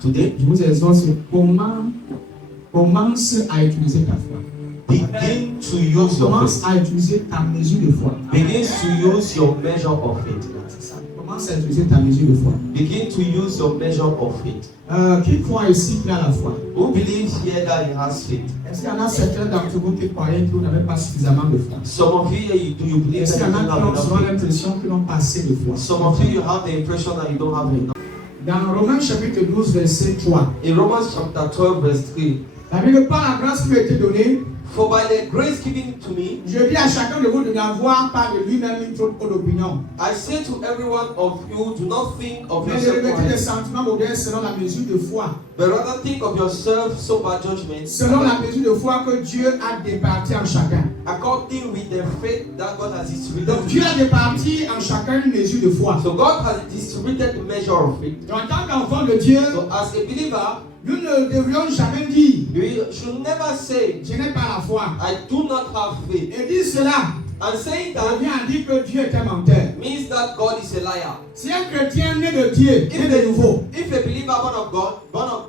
today. Je vous exhorte sur commence à utiliser ta foi. Begin to use your Commence faith. à utiliser ta mesure de foi. Begin to use your measure of faith. C'est ça. Commence à utiliser ta mesure de foi. Begin to use your measure of faith. Qui croit ici qu'il a la foi? Who believes here that he has faith? Est-ce qu'il y en a certains d'entre vous qui croyaient que vous n'avez pas suffisamment de foi? Some of you here, do you believe Est-ce that qu'il y you en don't a qui have ont souvent enough faith? l'impression qu'ils n'ont pas assez de foi? Some of you have the impression that you don't have enough. Dans Romains chapitre 12, verset 3, In Romans chapter 12, verse 3, la Bible par la grâce qui m'a été donnée, for by the grace given to me, je dis à chacun de vous de n'avoir pas de lui-même une trop haute opinion, I say to every one of you, do not think of mais de yourself revêtir des wisely, sentiments modestes selon la mesure de foi. but rather think of yourself sober judgment, Selon la mesure de foi que Dieu a départi en chacun. according with the faith that God has distributed. Donc Dieu a départi en chacun une mesure de foi. So God has distributed the measure of faith. Donc, en tant qu'enfant de Dieu, So as a believer, nous ne devrions jamais dire you should never say, je n'ai pas la foi. I do not have faith. Et dire cela And saying ça that vient à dire que Dieu est un menteur. means that God is a liar. Si un chrétien né de Dieu, né de nouveau, If a believer born of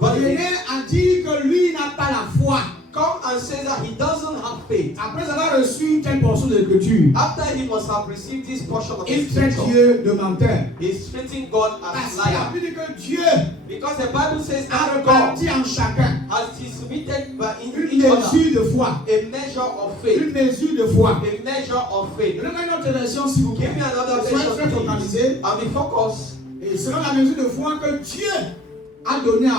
God, il est né à dire que lui n'a pas la foi, come and say that he doesn't have faith, après avoir reçu une telle portion de l'écriture, after he must have received this portion of the il traite scripture, Dieu de menteur. he's treating God as Parce qu'il a liar. pu dire que Dieu Because the Bible says a that God reparti en chacun has distributed by in une each other mesure de foi. a measure of Une faith. mesure de foi. A measure of faith. Donnez-moi une autre version s'il vous plaît. Give me another Soyez version, très please. focalisés. And be focused. Et selon la mesure de foi que Dieu a donné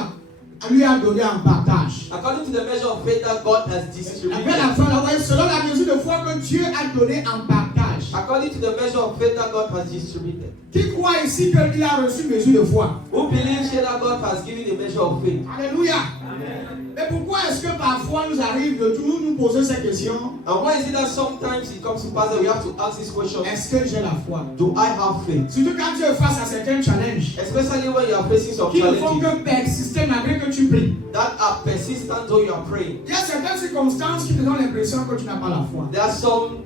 lui a donné en partage. According to the measure of faith that God has Après distributed. la fin, là, ouais, selon la mesure de foi que Dieu a donné en partage. According to the measure of faith that God has distributed. Qui croit ici qu'il a reçu une mesure de foi? Who believes here that God has given a measure of faith? Alléluia. Mais pourquoi est-ce que parfois nous arrive de toujours nous poser cette question? And why is it that sometimes it comes to pass that we have to ask this question? Est-ce que j'ai la foi? Do I have faith? Surtout quand tu es face à certains challenges Especially when you are facing some qui ne font challenges que persister malgré que tu pries. that are persistent though you are praying. Il y a certaines circonstances qui te donnent l'impression que tu n'as pas la foi. There are some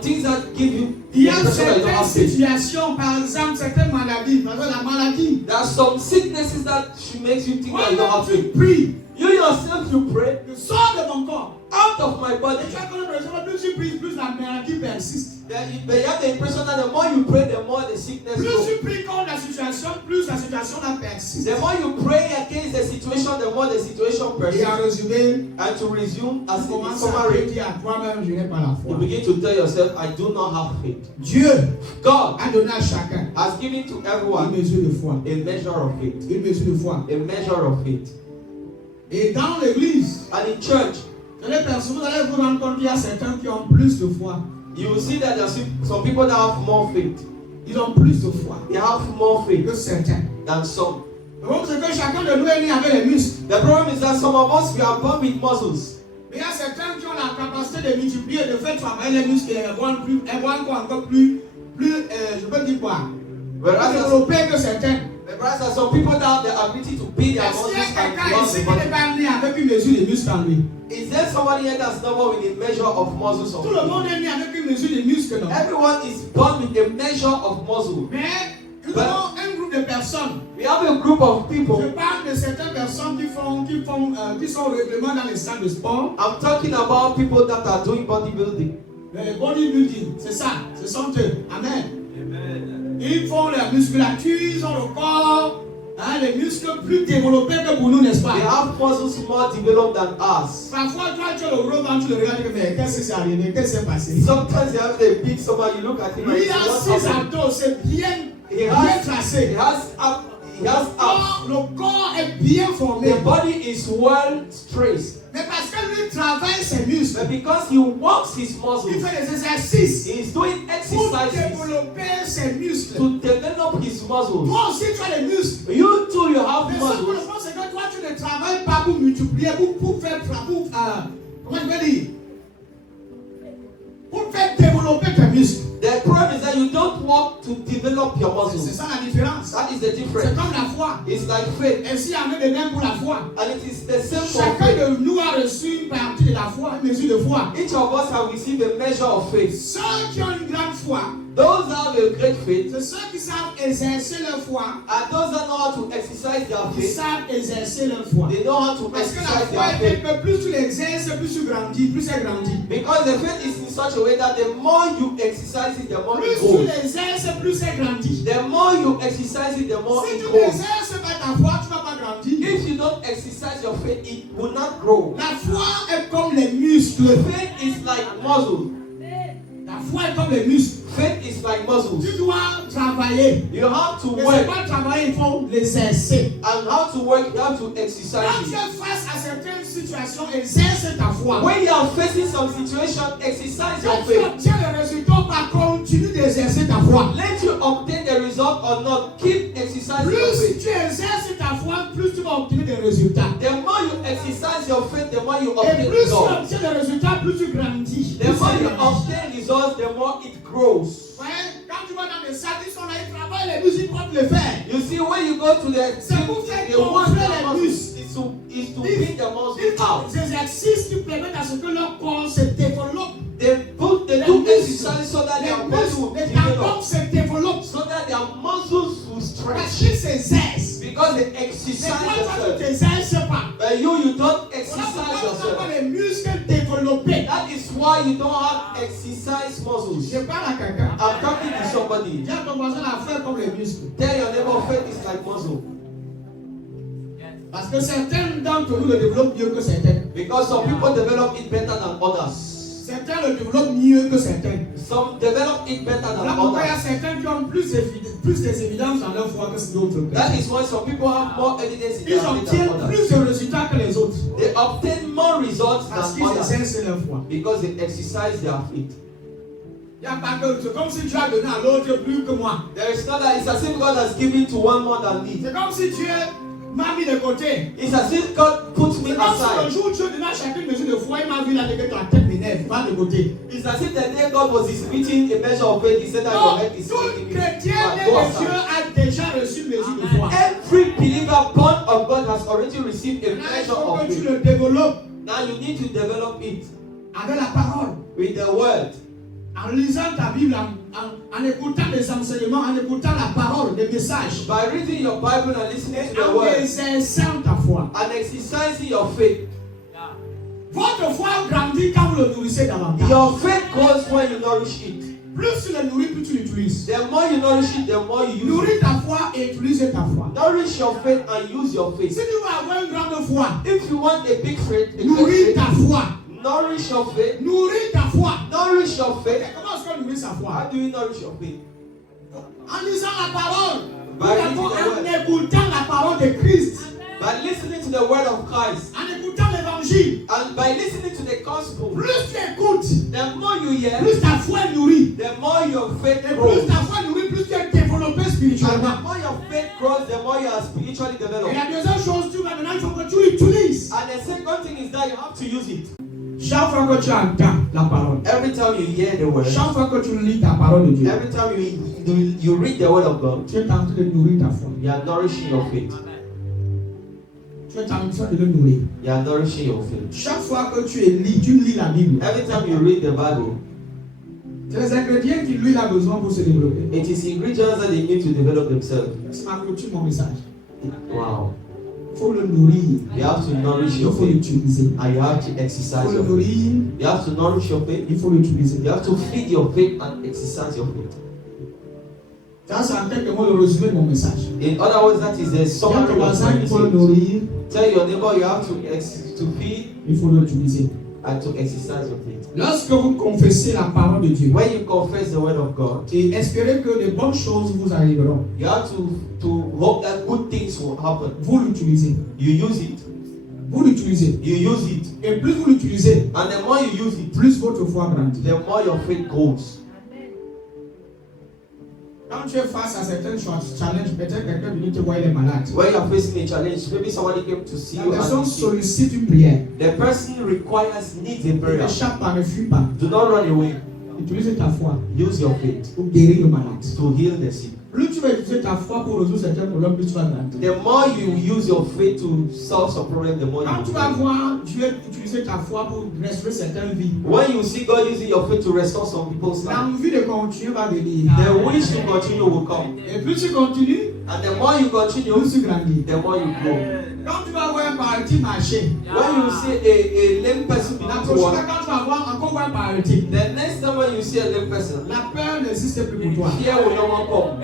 things that give you Il y the a impression that you don't certaines have faith. situations, par exemple certaines maladies, par exemple la maladie. There are some sicknesses that makes you think that you don't Quand have tu faith. pries, You yourself, you pray je sors de mon corps. out of my Et body. tu as comme l'impression que plus tu pries, plus la maladie persiste. But you have the impression that the more you pray, the more the sickness Plus goes. tu pries contre la situation là persiste. The more you pray against the situation, the more the situation Et en persists. résumé, And to resume, as tu in commences à summary, te dire à toi-même, je n'ai pas la you foi. begin to tell yourself, I do not have faith. Dieu God a donné à chacun has given to une everyone mesure de foi. a measure of faith. Une mesure de foi. A measure of faith. Et dans l'église, And in church, vous allez vous rendre compte qu'il y a certains qui ont plus de foi. you will see that there are some people that have more faith. Ils ont plus de foi They have more faith que certains. than some. Le problème, c'est que chacun de nous est né avec les muscles. The problem is that some of us, we are born with muscles. Mais il y a certains qui ont la capacité de multiplier, de faire travailler les muscles et avoir encore plus, je peux dire quoi, Whereas plus développé que certains. there are some people that have the ability to build their Est-ce muscles qu'il y a and quelqu'un beyond ici the qui n'est body. pas né avec une mesure de muscles en lui? Is there somebody here that's not born with a measure of muscles of Tout le monde faith? est né avec une mesure de muscles, non? Everyone is born with a measure of muscle. Mais nous avons un groupe de personnes. We have a group of Je people. parle de certaines personnes qui sont régulièrement dans les salles de sport. I'm talking about people that are doing bodybuilding. Le bodybuilding, c'est ça, ce sont eux. Amen. Ils font la musculature, ils ont le corps, les muscles plus développés que pour nous, n'est-ce pas? They have muscles more developed than us. Parfois, toi, tu as le gros ventre, tu le regardes, mais qu'est-ce qui s'est arrivé? Qu'est-ce qui s'est passé? Sometimes they have a big stomach, you look at him and Lui, you il a say, 6 "What's happening?" abdos, c'est bien He has tracé. abs. Le corps est bien formé. The body is well stressed. Mais parce que lui travaille ses muscles, But because he works his il muscles, fait des exercices he is doing pour exercises développer ses muscles. to develop his muscles. Toi aussi, tu as les muscles. You too, you have Mais ce que je muscles. pense, c'est que toi, tu ne travailles pas pour multiplier, pour faire, comment je vais dire, pour faire développer tes muscles. The problem is that you don't work to develop your C'est muscles. ça la différence. That is the C'est difference. comme la foi. It's like faith, Et s'il y en a de même pour la foi, and it is the same for chacun faith. de nous a reçu une partie de la foi, une mesure de foi. Each of us have received a measure of faith. Ceux qui ont une grande foi foi, those that have a great faith, c'est ceux qui savent exercer leur foi. and those that know how to exercise their Ils faith, savent exercer leur foi. they know how to Parce que la exercise foi their est faith. que plus tu l'exerces, plus tu grandis, plus elle grandit. Because the faith is in such a way that the more you exercise it, the more Plus it tu grows. l'exerces, plus elle grandit. The more you exercise it, the more Si it tu grows. n'exerces pas ta foi, tu ne vas pas grandir. If you don't exercise your faith, it will not grow. La foi est comme les muscles. Faith is like muscle. La foi est comme les muscles. Faith is like muscles. Tu dois travailler. You have to Mais c'est work, pas travailler, il faut l'exercer. and how to work, you have to exercise Quand tu it. es face à certaines situations, exerce ta foi. When you are facing some situation, exercise your Quand tu faith. obtiens le résultat, par continue d'exercer ta foi. Let you obtain the result or not, keep exercising your Plus faith. tu exerces ta foi, plus tu vas obtenir des résultats. The more you exercise your faith, the more you Et obtain plus tu results. obtiens des résultats, plus tu grandis. The more you obtain results, the more it grows. Ouais, quand tu vas dans des salles, ils sont là, ils travaillent les muscles, ils portent le fer. You see, when you go to the C'est pour faire the work gonfler the les muscles muscles. is to bring the muscles Ils font out. des exercices qui permettent à ce que leur corps se développe. They do exercise so that Les their body will muscles, les develop, tendons se développent. so that their muscles will Parce stretch, qu'ils s'exercent. because they Mais exercise toi, tu themselves. t'exerces pas. But you don't Voilà exercise pourquoi tu n'as pas yourself. les muscles développés. That is why you don't have exercise muscles. Je parle à quelqu'un. I'm talking to somebody. Dis à ton voisin à faire comme les muscles. Tell your neighbor faith is like muscle. Parce que certains d'entre nous le développent mieux que certains. Because some people develop it better than others. Certains le développent mieux que certains. Some develop it better than Là pourquoi il y a others. certains qui ont plus des évidences dans leur foi que d'autres. That is why some people have more evidence in Ils their faith obtiennent than others. plus de résultats que les autres. They obtain more results Parce than qu'ils others exercent leur foi. because they exercise their faith. Il n'y a pas que c'est comme si Dieu a donné à l'autre plus que moi. There is not that it's as if God has given to one more than me. C'est comme si Dieu m'a mis de côté. It's as if God puts me C'est comme si le aside. jour où Dieu donnait à chacune mesure de foi, il m'a vu là que ta tête m'énerve, va de côté. It's as if the day God was distributing a measure of faith, He said that your Non, head is tout making chrétien it. né Go de Dieu aside. a déjà reçu une mesure de foi. Every believer born of God has already received a Là, il measure faut of que tu faith. le développes Now you need to develop it avec la parole. with the word. En lisant ta Bible, en écoutant des enseignements, en écoutant la parole, des messages, By reading your Bible and listening et to the en word exerçant ta foi. and exercising your faith. Votre foi grandit quand vous le nourrissez davantage. Your faith grows when you nourish it. Plus tu le nourris, plus tu l'utilises. The more you nourish it, the more you use it. Nourris ta foi et utilise ta foi. Nourish your faith and use your Si faith. tu veux avoir une grande foi, If you want a big faith, nourris ta foi. nourish your faith. Nourris ta foi. Nourish your faith. Et comment est-ce qu'on nourrit sa foi? How do you nourish your faith? En lisant la parole. By Nous reading the en écoutant la parole de Christ. By listening to the word of Christ En écoutant l'évangile. and by listening to the gospel, Plus tu écoutes, the more you hear, plus ta foi est nourrie. the more your faith Et grows. plus ta foi est nourrie, plus tu es développé And spirituellement. the more your faith grows, the more you are spiritually Et developed. la deuxième chose, tu vas maintenant, il faut que tu l'utilises. And the second thing is that you have to use it. Chaque fois que tu entends la parole, Every time you hear the word, chaque fois que tu lis ta parole de Dieu, every time you read the word of God, tu es en train de nourrir ta foi. you are nourishing your faith. Tu es en train de le nourrir. You are nourishing your faith. Chaque fois que tu lis la Bible, Every time you read the Bible, c'est les ingrédients qui lui a besoin pour se développer. it is ingredients that they need to develop themselves. C'est ma clôture, mon message. Wow. Il faut le nourrir. You have to nourish Il your faut faith. l'utiliser. And you have to Il exercise faut le your faith. nourrir. You have to nourish your faith. Il faut l'utiliser. You have to feed your faith and exercise your faith. Ça, c'est en quelques mots le résumé de mon message. In other words, that is the Quand summary ton of voisin, my il faut le message. nourrir, Tell your neighbor you have to feed il faut l'utiliser. and to exercise your faith. Lorsque vous confessez la parole de Dieu When you confess the word of God, et espérez que de bonnes choses vous arriveront, you have to hope that good things will happen. vous l'utilisez. You use it. Vous l'utilisez. You use it. Et plus vous l'utilisez, And the more you use it, plus votre foi grandit. the more your faith grows. Quand tu es face à certains challenges, peut-être quelqu'un vient te voir, il est malade. When you are facing a challenge, maybe somebody came to see La you personne and sollicite une prière. the person needs a Ne prayer. chape pas, ne fuis pas. Do not run away. Utilise ta foi Use your faith pour guérir le malade. to heal the sick. Plus tu vas utiliser ta foi pour résoudre certains problèmes, plus tu vas grandir. The more you use your faith to solve some problem, the more Quand tu you vas grow. voir Dieu utiliser ta foi pour restaurer certaines vies, When you see God using your faith to restore some people's lives, l'envie de continuer va venir. the wish to continue will come. Et plus tu continues, And the more you continue, plus tu grandis. the more you grow. Quand tu vas voir un parti marcher, When you see a lame person la begin to prochaine fois walk, quand tu vas voir encore un parti, the next time when you see a lame person, la peur n'existe plus pour toi. fear will no more come.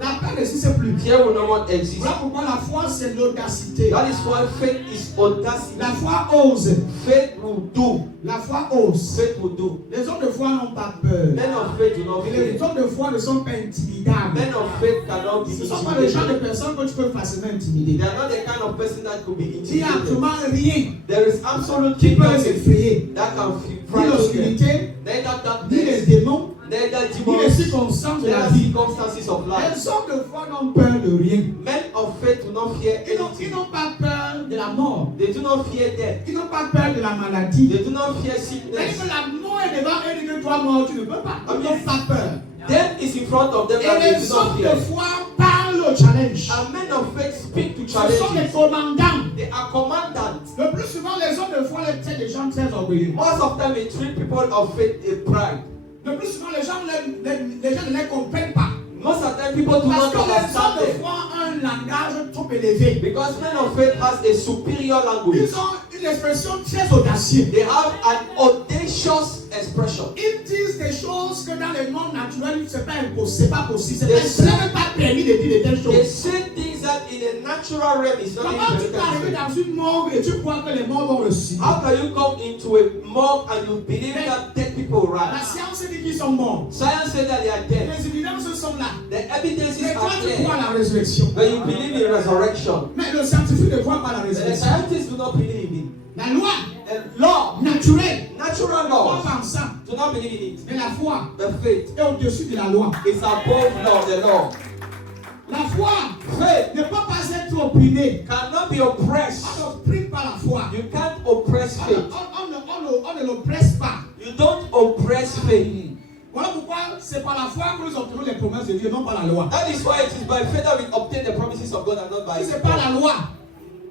La peur n'existe plus. Fear will no more exist. Voilà pourquoi la foi c'est l'audacité. That is why faith is audacity. La foi ose. Faith will do. La foi ose. Faith will do. Les hommes de foi n'ont pas peur. Men of faith do not Et les fear. hommes de foi ne sont pas intimidables. Men of faith cannot be Ce ne sont pas le genre de intimidated. personnes que tu peux facilement intimider. They are not the kind of person that could be Il n'y a intimidated. absolument rien There is absolutely qui peut les nothing effrayer. that can Ni frighten them. l'obscurité, Neither ni les darkness, démons, neither ni les demons, circonstances de la neither vie. circumstances of life. Les hommes de foi n'ont peur de rien. Men of faith do not fear Ils anything. n'ont pas peur de la mort. They do not fear death. Ils n'ont pas peur de la maladie. They do not fear C'est-à-dire sickness. que la mort est devant eux et que toi mort, tu ne peux pas. Ils n'ont pas peur. Death is in front of them and Et they les do not hommes fear. de foi parlent au challenge. And men of faith speak to Ce sont les challenges. commandants. They are commandants. Le plus souvent, les hommes de foi les traitent des gens très orgueilleux. Most of them they treat people of faith a pride. Le plus souvent, les gens ne les comprennent pas. Most of them people do Parce not que les hommes understand de them. foi ont un langage trop élevé. Because men of faith has a superior language. Ils ont une expression très audacieuse. They have an audacious expression. Ils disent des choses que dans le monde naturel, c'est pas impossible, c'est pas possible. C'est même pas permis de dire de telles They choses. say things that in a natural realm is not Comment tu peux arriver even. dans une morgue et tu crois que les morts vont ressusciter? How can you come into a morgue and you believe that dead people La rise? science dit qu'ils sont morts. Science says that they are dead. Les évidences sont là. The evidences Mais toi, are tu crois à there. la résurrection. But you believe in resurrection. Mais le scientifique ne croit pas à la The résurrection. scientists do not believe in La loi it. Law, naturelle, natural croit laws, pas en ça. do not believe in it. Mais la foi The faith est au-dessus de la loi. is above law, the law. La foi Faith ne peut pas être opprimée. cannot be oppressed. On n'opprime pas la foi. You can't oppress faith. On ne l'oppresse pas. You don't oppress faith. Voilà pourquoi c'est par la foi que nous obtenons les promesses de Dieu, non par la loi. That is why it is by faith that we obtain the promises of God and not by Si c'est pas la loi,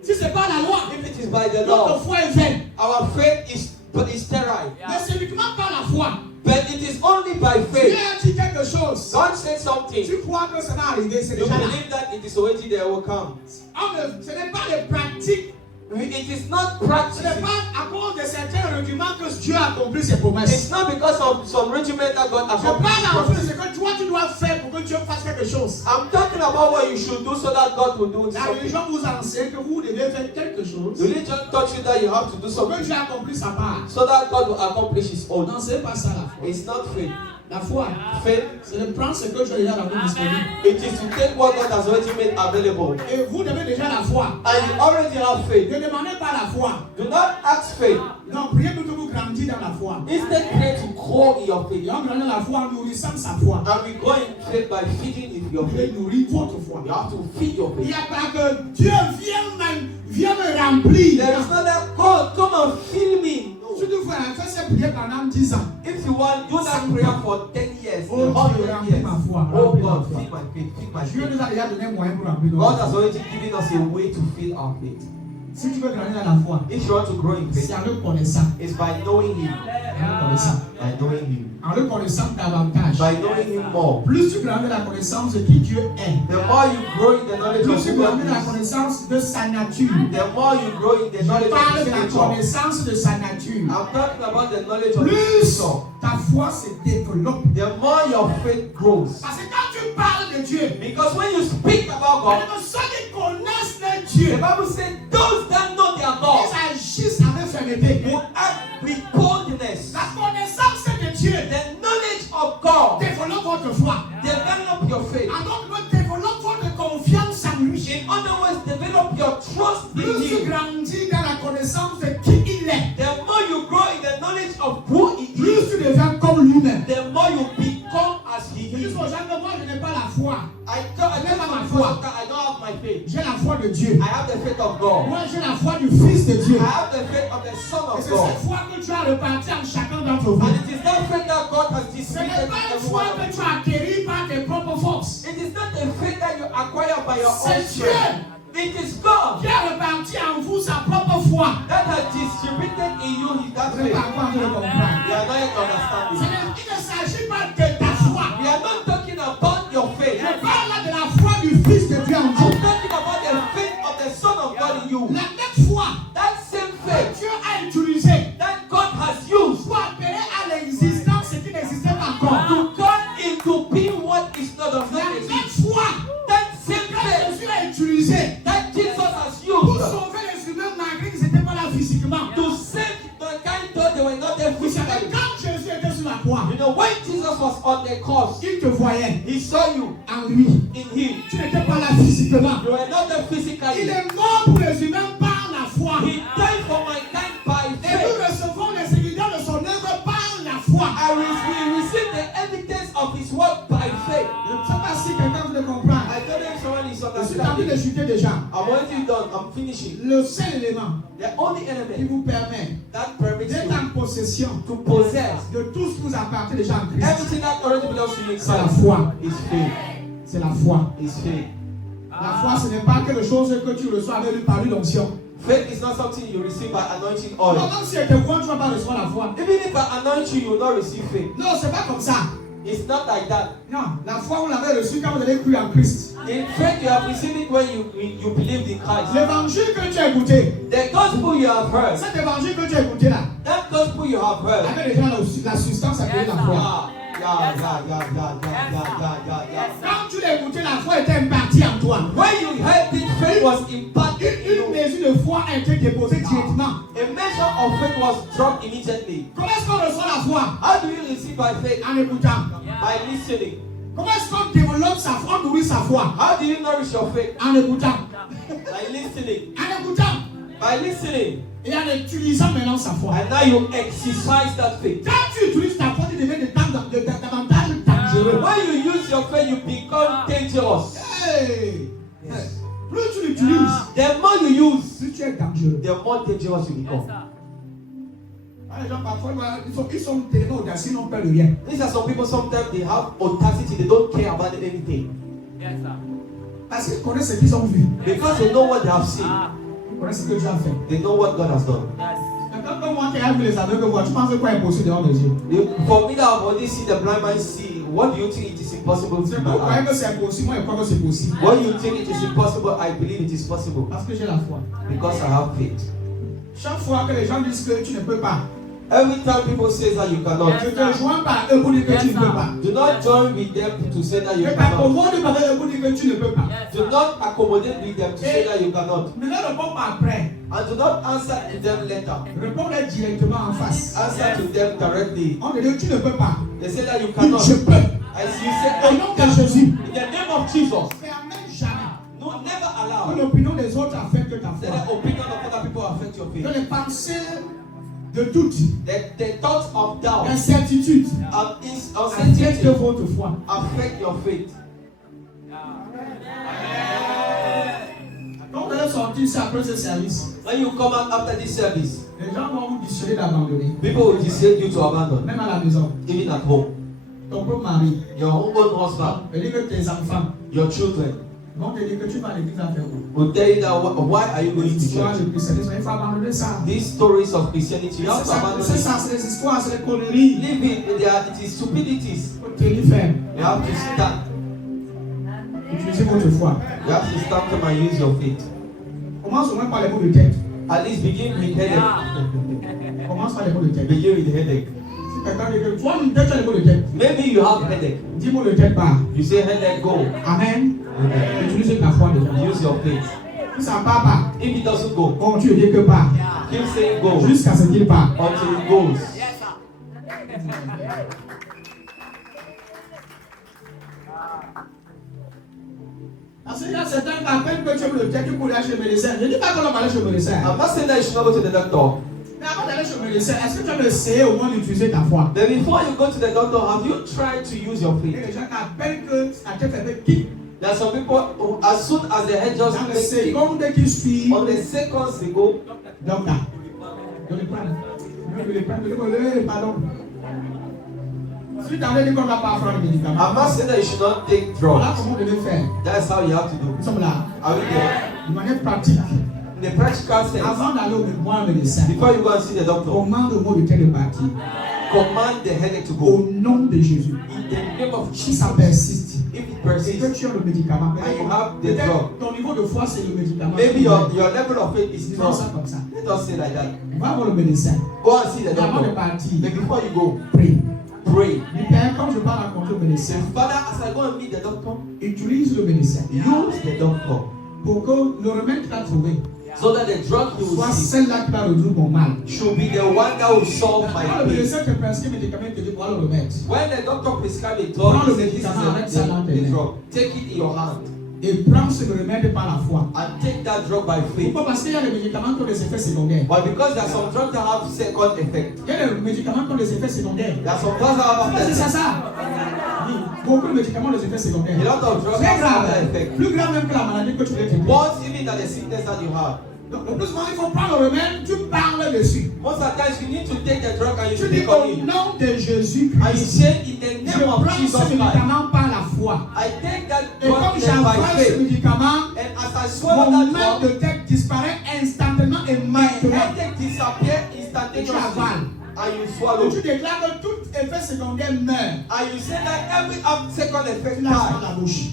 si c'est pas la loi, If it is by the notre law, foi est vaine. our faith is sterile. Mais c'est uniquement par la foi. But it is only by Dieu faith. a dit quelque chose. God said something. Tu crois que ça va arriver, c'est You déjà là. believe that it is already there, will come. Ce n'est pas les pratiques. It is not Ce practice. n'est pas à cause de certains rudiments que Dieu a accompli ses promesses. It's not because of some regiment that God Je parle en fait de accomplished. ce que toi tu dois faire pour que Dieu fasse quelque chose. I'm talking about what you should do so that God will do La something. religion vous enseigne que vous devez faire quelque chose Religion taught you that you have to do pour que something Dieu accomplisse sa part. so that God will accomplish His own. Non, ce n'est pas ça la foi. It's not faith. La foi, Faith, c'est de prendre ce que Dieu a déjà rendu disponible. it is to take what God has already made available. Et vous devez déjà la foi. And you already have faith. Ne demandez pas la foi. Do not ask faith. Non, priez plutôt pour grandir dans la foi. Instead, pray to grow in your faith. Et on grandit dans la foi en nourrissant sa foi. And we grow in faith by feeding in your Vous devez faith. nourrir votre foi. You have to feed your Il n'y faith. a pas que Dieu viens me remplir. There is not that God, come and fill me. Si No. tu fais cette prière pendant 10 ans, If you want, do that prayer for 10 years. Oh, all Dieu, 10 remplis years. ma foi, Oh remplis ma God, foi. feed my faith, feed my Dieu faith. nous a déjà donné moyen pour remplir nos God has foi. already given us a way to fill our faith. Si tu veux grandir dans la foi, If you want to grow in c'est faith, en le connaissant. it's by knowing Him. En le connaissant. By knowing Him. En le connaissant davantage. By knowing Him more. Plus tu grandis dans la connaissance de qui Dieu est, The more you grow in the knowledge plus of tu who God grandis dans la is, connaissance de sa nature. the more you grow in the Je knowledge of parle His de la nature. connaissance de sa nature. I'm talking about the knowledge of His Plus nature. ta foi se développe. The more your faith grows. Parce que quand tu parles de Dieu, Because when you speak about les God, personnes qui connaissent leur the Dieu, Bible says those that know their God ils agissent avec fermeté. will act with boldness. La connaissance de Dieu The knowledge of God développe votre foi. develop your faith. En d'autres mots, développe votre confiance en lui. In other words, develop your trust in Plus tu Him. grandis dans la connaissance de qui il est, The more you grow in the knowledge of who He plus is, tu deviens comme lui-même. the more you become as He Je dis is. aux gens que moi je n'ai pas la foi. I don't have my faith. J'ai la foi de Dieu. I have the faith of God. Moi j'ai la foi du Fils de Dieu. I have the faith of the Son Et of c'est God. cette foi que tu as reparti en chacun d'entre vous. And it is that faith that God has Ce distributed n'est to pas une every foi one of que us. tu as acquérie par tes propres forces. It is not a faith that you your own C'est Dieu strength. It is God qui a réparti en vous sa propre foi. that has distributed in you that Vous n'êtes faith. pas encore en train de comprendre. You are not yet understanding. Il ne s'agit pas de ta foi. We are not talking about your faith. Je parle là de la foi du Fils de Dieu en I'm vous. talking about the faith of the Son of God in you. La même foi That same que faith Dieu a utilisée that God has used pour appeler à l'existence ce qui n'existait pas encore. to come into being what is not of La not même exist. foi That same que faith Jésus a utilisée that Jesus has pour used sauver les humains malgré qu'ils n'étaient pas là physiquement. to save mankind though they were not there Vous savez, physically. quand Jésus était sur la croix, You know, when Jesus was on the cross, il te voyait he saw you en lui. in him. Tu n'étais pas là physiquement. You were not there Il physically. est mort pour les humains par la foi. He died for mankind by Et nous faith. recevons les évidents de son œuvre par la foi. We receive the evidence of his work by faith. Je ne sais pas si quelqu'un veut comprendre. I don't know if someone is Je suis en train de understanding. chuter déjà. I'm already done. I'm finishing. Le seul élément The only qui element vous permet that permits d'être you en possession to possess de tout ce qui vous appartient déjà en Christ, everything that already belongs to you in c'est la Christ foi. is faith. C'est la foi. Is faith. La foi, ce n'est pas quelque chose que tu reçois avec lui par l'onction. Faith is not something you receive by anointing Non, oil. même si elle te croit, tu ne vas pas recevoir la foi. Even if I anoint you, you will not receive faith. Non, c'est pas comme ça. It's not like that. Non, la foi, vous l'avez reçue quand vous avez cru en Christ. In faith, you have received it when you believed in Christ. L'évangile que tu as écouté, The gospel you have heard, cet évangile que tu as écouté là, that gospel you have heard. avait déjà la substance appelée la foi. Yeah. Quand tu l'as écouté, la foi était impartie en toi. When you heard it, faith was imparted in Une you. mesure de foi a été déposée directement. A measure of faith was dropped immediately. Comment est-ce qu'on reçoit la foi? How do you receive by faith? En écoutant. By listening. Comment est-ce qu'on développe sa foi, on nourrit sa foi? How do you nourish your faith? En écoutant. By listening. En écoutant. By listening. Et en utilisant maintenant sa foi. And now you exercise that faith. Quand tu utilises ta foi, tu deviens davantage dangereux. When you use your faith, you become dangerous. Hey. Yes. Plus tu l'utilises, The more you use, plus tu es dangereux. the more dangerous you become. Les gens parfois, ils sont tellement audacieux, ils n'ont peur de rien. These are some people, sometimes they have audacity, they don't care about anything. Parce qu'ils connaissent ce qu'ils ont vu. Because they know what they have seen. Ils connaissent ce que Dieu a fait. They know what God has done. Quand moi qui ai vu les aveugles voir, tu penses quoi est possible dehors des yeux? For me that I've already seen the blind man see, what do you think it is impossible to C'est my vous croyez eyes? que c'est impossible, moi je crois que c'est possible. What you think it is impossible, I believe it is possible. Parce que j'ai la foi. Because I have faith. Chaque fois que les gens disent que tu ne peux pas, Every time people say that you cannot, je te joins par eux pour dire que tu ne peux pas. do not join with them to say that you Je cannot. t'accommode par eux pour dire que tu ne peux pas. Do not accommodate with them to say that you cannot. Ne leur réponds pas après. And do not answer to them later. Réponds-leur directement en face. Answer to them directly. On te dit tu ne peux pas. They say that you Dis, cannot. je peux. As you say, Au nom de Jésus. in the name of Jesus. Permets jamais No, never que allow l'opinion des autres affecte ta that foi. the opinion of other people affect your Que faith. les pensées de doute, The thoughts of doubt d'incertitude and affectent uncertainty votre foi. affect your faith. Quand vous allez sortir ici après ce service, When you come out after this service, les gens vont vous dissuader d'abandonner. people will dissuade you to abandon, Même à la maison. even at home. Ton propre mari, Your own husband, il dit que tes enfants your children vont te dire que tu vas à l'église à faire quoi? will tell you that why are you going Les to histoires church? de christianisme, il faut abandonner ça. These stories of Christianity, you have to C'est abandon ça, it. c'est les histoires, c'est les conneries. Leave it. It is stupidities. Il faut tenir ferme. You have to stand. Utilisez votre foi. You have to stand firm and use your faith. Commence au moins par les mots de tête. At least begin with headache. Commence par les mots de tête. Begin with headache. Si quelqu'un dit que toi, tu as les mots de tête. Maybe you have headache. 10 mots de tête par. You say headache, go. Amen. Amen. Utilisez ta foi déjà. Use your faith. Si ça part pas, If it doesn't go, continue de dire que part. keep saying go Jusqu'à ce qu'il part. until it goes. Parce qu'il y a certains qui appellent que tu as le tête, tu pourrais aller chez le médecin. Je ne dis pas qu'on va aller chez le médecin. I'm not saying that you should not go to the doctor. Mais avant d'aller chez le médecin, est-ce que tu as essayé au moins d'utiliser ta foi? But before you go to the doctor, have you tried to use your Il y a faith? des gens qui appellent que la tête fait kick. There are some people who, as soon as the head just Dans les makes it, secondes qui suivent, on the seconds they go, donc là, je le prends. Je le prends, je le prends, pardon. Si tu avais dit qu'on ne va pas prendre le médicament, I'm not saying that you should not take voilà drugs. comment on devait faire. That's how you have to do. Nous sommes là. Are we there? De manière pratique. In the practical sense, Avant d'aller voir le médecin, before you go and see the doctor, commande-moi de telle partie. command the headache to Au go. nom de Jésus. In the name of Si ça Jesus. persiste, If it et que persists, tu as le médicament, and you have the peut-être drug, ton niveau de foi c'est le médicament. maybe your level of faith is Disons ça strong. comme ça. Let us say like that. Va voir le médecin. Go and see the Et avant de doctor. partir, But before you go, prie. pray. Dis Père, quand je pars rencontrer le médecin, Father, as I go and meet the doctor, utilise le médecin use the doctor pour que le remède qu'il a trouvé so that the drug you will soit see celle-là qui va résoudre mon mal. should be the one that will solve Quand my le pain. médecin te prescrit un médicament, il te dit voilà le remède. When the doctor prescribes a Prends drug, le he says, this médicament avec is ça dans tes the mains. drug. Take it in your hand Et prends ce remède par la foi. and take that drug by faith. Pourquoi? Parce qu'il y a des médicaments qui ont des effets secondaires. But because there are some drugs that have second effect, Il y a des médicaments qui ont des effets secondaires. there are some drugs that have C'est ça, after ça. Oui, beaucoup de médicaments ont des effets secondaires. A lot of drugs Très have grave. after effect. Plus grave même que la maladie que tu veux traiter. Once even than the sickness that you have. Donc, le plus souvent, il faut prendre le remède, tu parles dessus. Most of the times you need to take the drug and you Tu dis speak on au it. nom de And you Jésus-Christ, say in the je name of prends Jesus ce Christ. médicament par la foi. I take that Et drug comme by j'avale ce faith. médicament, And as I swallow mon that mal drug, de tête disparaît instantanément et my maintenant. headache disappear Et tu instantaneously. avales. And you Et swallow. tu déclares que tout effet secondaire meurt. And you say that every second effect Tu l'as dans dies. la bouche.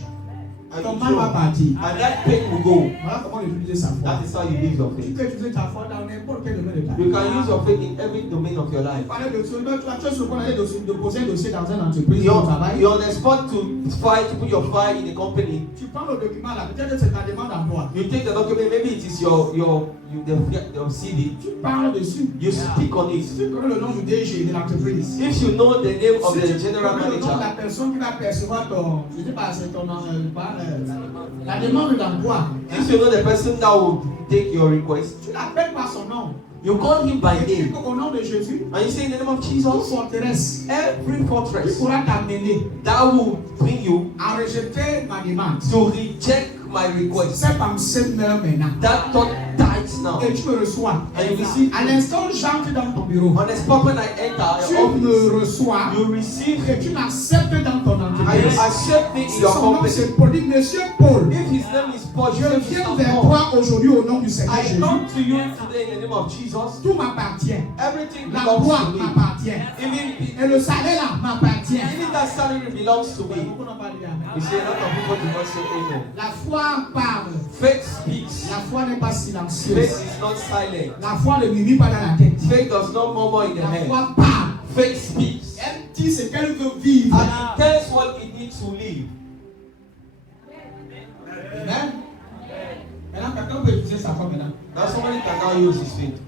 And Ton you mal va throw. partir. And that pain will go. Voilà comment utiliser sa foi. That is how you use your Tu faith. peux utiliser ta foi dans n'importe quel domaine de ta vie. You can use your faith in every domain of your life. Parler de ce la chose qu'on allait de poser un dossier dans une entreprise de You're travail. on the spot to fight, to put your file in a company. Tu prends le document là, peut-être que c'est ta demande d'emploi. You take the document, maybe it is the CV. Tu parles dessus. You speak on it. Si tu connais le nom du DG de l'entreprise. If you know the name of Si the tu general connais le nom de la manager, personne qui va percevoir ton, je sais pas, c'est ton la demande d'emploi. if you know the person that will take your request, Tu l'appelles par son nom. you call him by Et tu dis name. qu'au nom de Jésus, And you say in the name of toute Jesus, forteresse every qui fortress pourra t'amener that will bring you à rejeter ma demande. to reject my request, Cette pensée meurt maintenant. that thought dies now. Et tu me reçois. And you receive À l'instant où j'entre dans ton bureau, on the spot when I enter tu your me office, reçois you receive et tu m'acceptes dans ton and you entreprise. accept me in Si your son nom company. c'est Paul, dit Monsieur Paul, If his name is Paul, je you say, viens Mr. vers Paul. toi aujourd'hui au nom du Seigneur I Jésus. come to you today in the name of Jesus. Tout m'appartient. Everything La belongs loi to me. m'appartient. Even Et le salaire là m'appartient. that salary belongs to me. Beaucoup n'ont pas dit amen. You see, a lot of people do not say amen. La foi parle. Faith speaks. La foi n'est pas Faith silencieuse. is not silent. La foi ne murmure pas dans la tête. Faith does not murmur in the La head. foi parle. Faith speaks. Elle dit ce qu'elle veut vivre. And it tells what it needs to live. Amen. Maintenant, quelqu'un peut utiliser sa foi maintenant. Now somebody can now use his faith.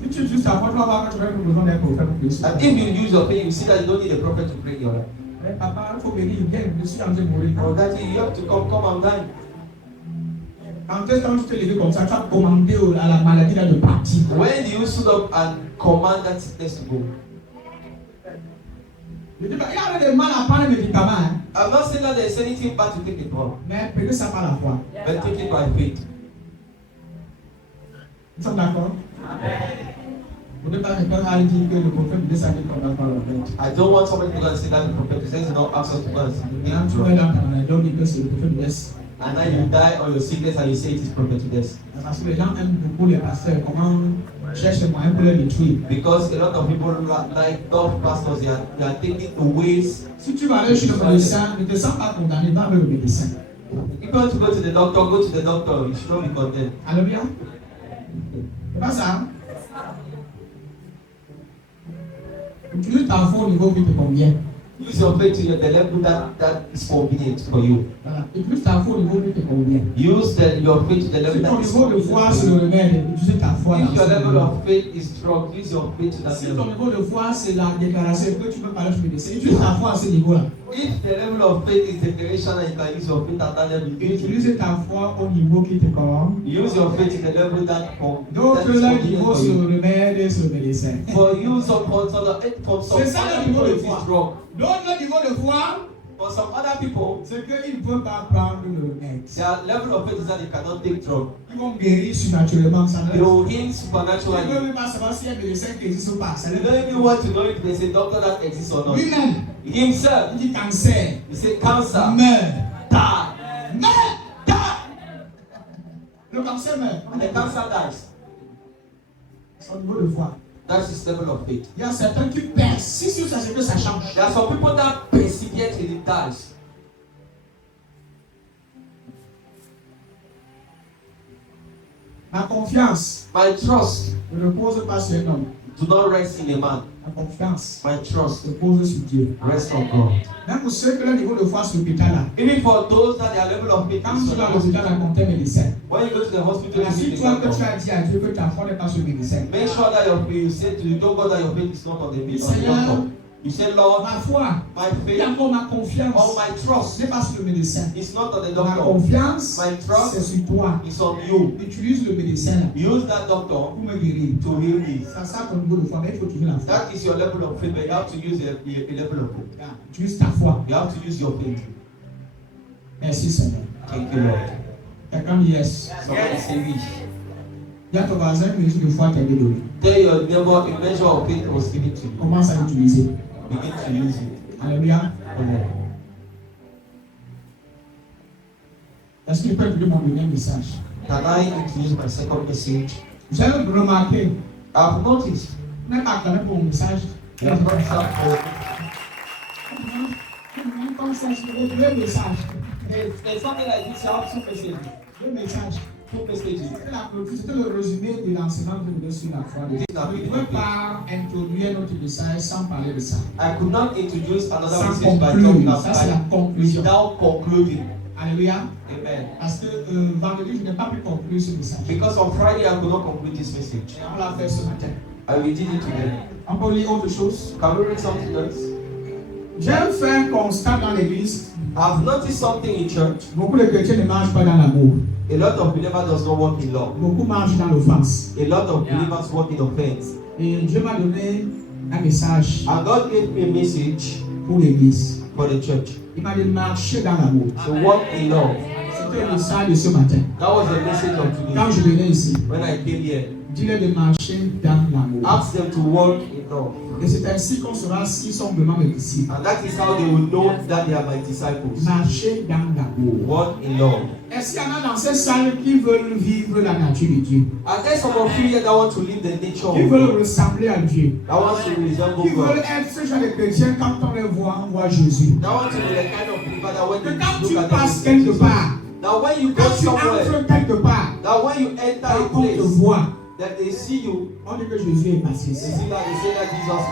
Si tu utilises ta foi, tu vas voir que tu n'as plus besoin d'un prophète pour Jésus. And if you use your faith, you see that you don't need a prophet to bring your life. Mais papa, il faut bénir. Je suis en train de mourir. Oh, daddy, you have to come and die. Quand tu te levé comme ça, tu as commandé à la maladie là de partir. When you stood up and command that sickness to go? Je dis, il y a des mal à prendre les médicaments. Hein. I'm not saying that there is anything bad to take it from, Mais prenez ça par la foi. but take it by faith. Nous sommes d'accord? Vous ne pouvez pas répondre à dire que le prophète dit ça qu'on va faire le fait. I don't want somebody to go and say that the prophet says you don't ask us to go and Et là, tu see. vas dans ta maladie, donc que c'est le prophète de l'Est. And now you die on your sickness and you say it is prophetess. Parce que les gens aiment beaucoup les pasteurs, comment cherchent les moyens pour les détruire. Because a lot of people like tough pastors, they are taking the ways. Si tu vas aller chez le médecin, ne te sens pas condamné, va avec le médecin. If you want to go to the doctor, go to the doctor. You should not be condemned. Alléluia. C'est pas ça. Utilise ta foi au niveau qui te convient. Use your faith to the level that is convenient for you. Voilà. Utilise ta foi au niveau qui te convient. Use your faith to the Si level ton that is niveau de foi c'est convenient. le remède, utilise ta foi. If your dans ce level niveau. of faith is strong, use your faith to that Si ton level. niveau de foi c'est la déclaration que tu peux parler au médecin, utilise ta foi à ce niveau-là. If the level of faith is declaration and you can use your faith at that level, Utilise ta foi au niveau qui te convient. use your faith to the level that D'autres is là, convenient niveau for sur you. le remède et sur le médecin. For you, some C'est ça le niveau people de it is foi. strong. D'autres le niveau de foi, For some other people, c'est qu'ils ne peuvent pas prendre le remède. their level of faith is that they cannot take drug. Ils vont guérir supernaturellement sans They le will heal Ils ne supernaturally. peuvent pas savoir s'il y a des médecins qui existent ou pas. Ça You ne don't even want to know if there's a doctor that exists or not. Lui-même, Himself, il dit cancer. he said cancer, Meurt. die, Meurt. die, Le cancer meurt. and the cancer dies. C'est au niveau de foi. That's his level of faith. Il y a certains qui persistent sur ça, c'est que ça change. There are some people that persevere till it dies. Ma confiance My trust ne repose pas sur un homme. do not rest in a man. Ma confiance My trust repose sur Dieu. rests on God. Même pour ceux que le niveau de foi sur l'hôpital là. Even for those that their level of faith Quand is tu vas à so l'hôpital, on compte un médecin. when you go to the hospital, you see the Assure-toi que tu doctor. as dit à Dieu que ta foi n'est pas sur le médecin. Make sure that you say to the doctor that your faith is not on the Seigneur, doctor. You say, Lord, Ma foi, my et faith encore ma confiance or my trust n'est pas sur le médecin. is not on the Ma doctor. confiance, My trust c'est sur toi. It's on you. Utilise le médecin là Use that doctor pour me guérir. to heal me. Ça ton niveau de foi, mais il faut utiliser la foi. That is your level of faith, but you have to use a level of faith. Utilise ta foi. You have to use your faith. Merci Seigneur. Thank you, Lord. Quelqu'un dit yes. Somebody say oui. Dis à ton voisin une mesure de foi t'a été donnée. Tell your neighbor a measure of faith was given to you. Commence à l'utiliser. Begin to use it. Alléluia. Amen. Est-ce qu'il peut lui donner un message? Can I introduce my second message? Vous avez remarqué, I've noticed on n'est pas acclamé pour un message. we have not had Comme ça, je vais deux messages. there's something like this, you have two messages. Deux messages. Two messages. C'était le résumé de l'enseignement que nous sur la foi. Je ne pouvais pas introduire notre message sans parler de ça. I could not introduce another Sans message by conclure. talking Ça, c'est la about conclusion. without concluding. Alléluia. Amen. Parce que vendredi, je n'ai pas pu conclure ce message. Because on Friday I could not conclude this message. Et on l'a fait ce matin. And we did it today. On peut lire autre chose. Can we read something else? J'ai fait un constat dans l'église. I've noticed something in church. Beaucoup de chrétiens ne marchent pas dans l'amour. A lot of believers does not walk in love. Beaucoup marchent dans l'offense. A lot of believers walk in offense. Et Dieu m'a donné un message And God gave me a message pour l'église. for the church. Il m'a dit marcher dans l'amour. So walk in love. C'était le message de ce matin. That was the message of today. Quand je venais ici, When I came here, dis-leur de marcher dans l'amour. ask them to walk in love. Et c'est ainsi qu'on saura s'ils sont vraiment mes disciples. And that is how they will know that they are my disciples. Marcher dans l'amour. Walk in love. Est-ce qu'il y en a dans cette salle qui veulent vivre la nature de Dieu? Are there some of you here that want to live the nature Qui of veulent God? ressembler à Dieu? That wants to resemble Qui veulent God? être ce genre de chrétiens quand on les voit, on voit Jésus? That want to be the kind of believer that when Que they quand tu look at passes them, quelque part, that when you go quand tu somewhere, entres quelque part, that when you enter a quand on te place, voit, that they see you, on dit que Jésus est passé they ici. see that Jesus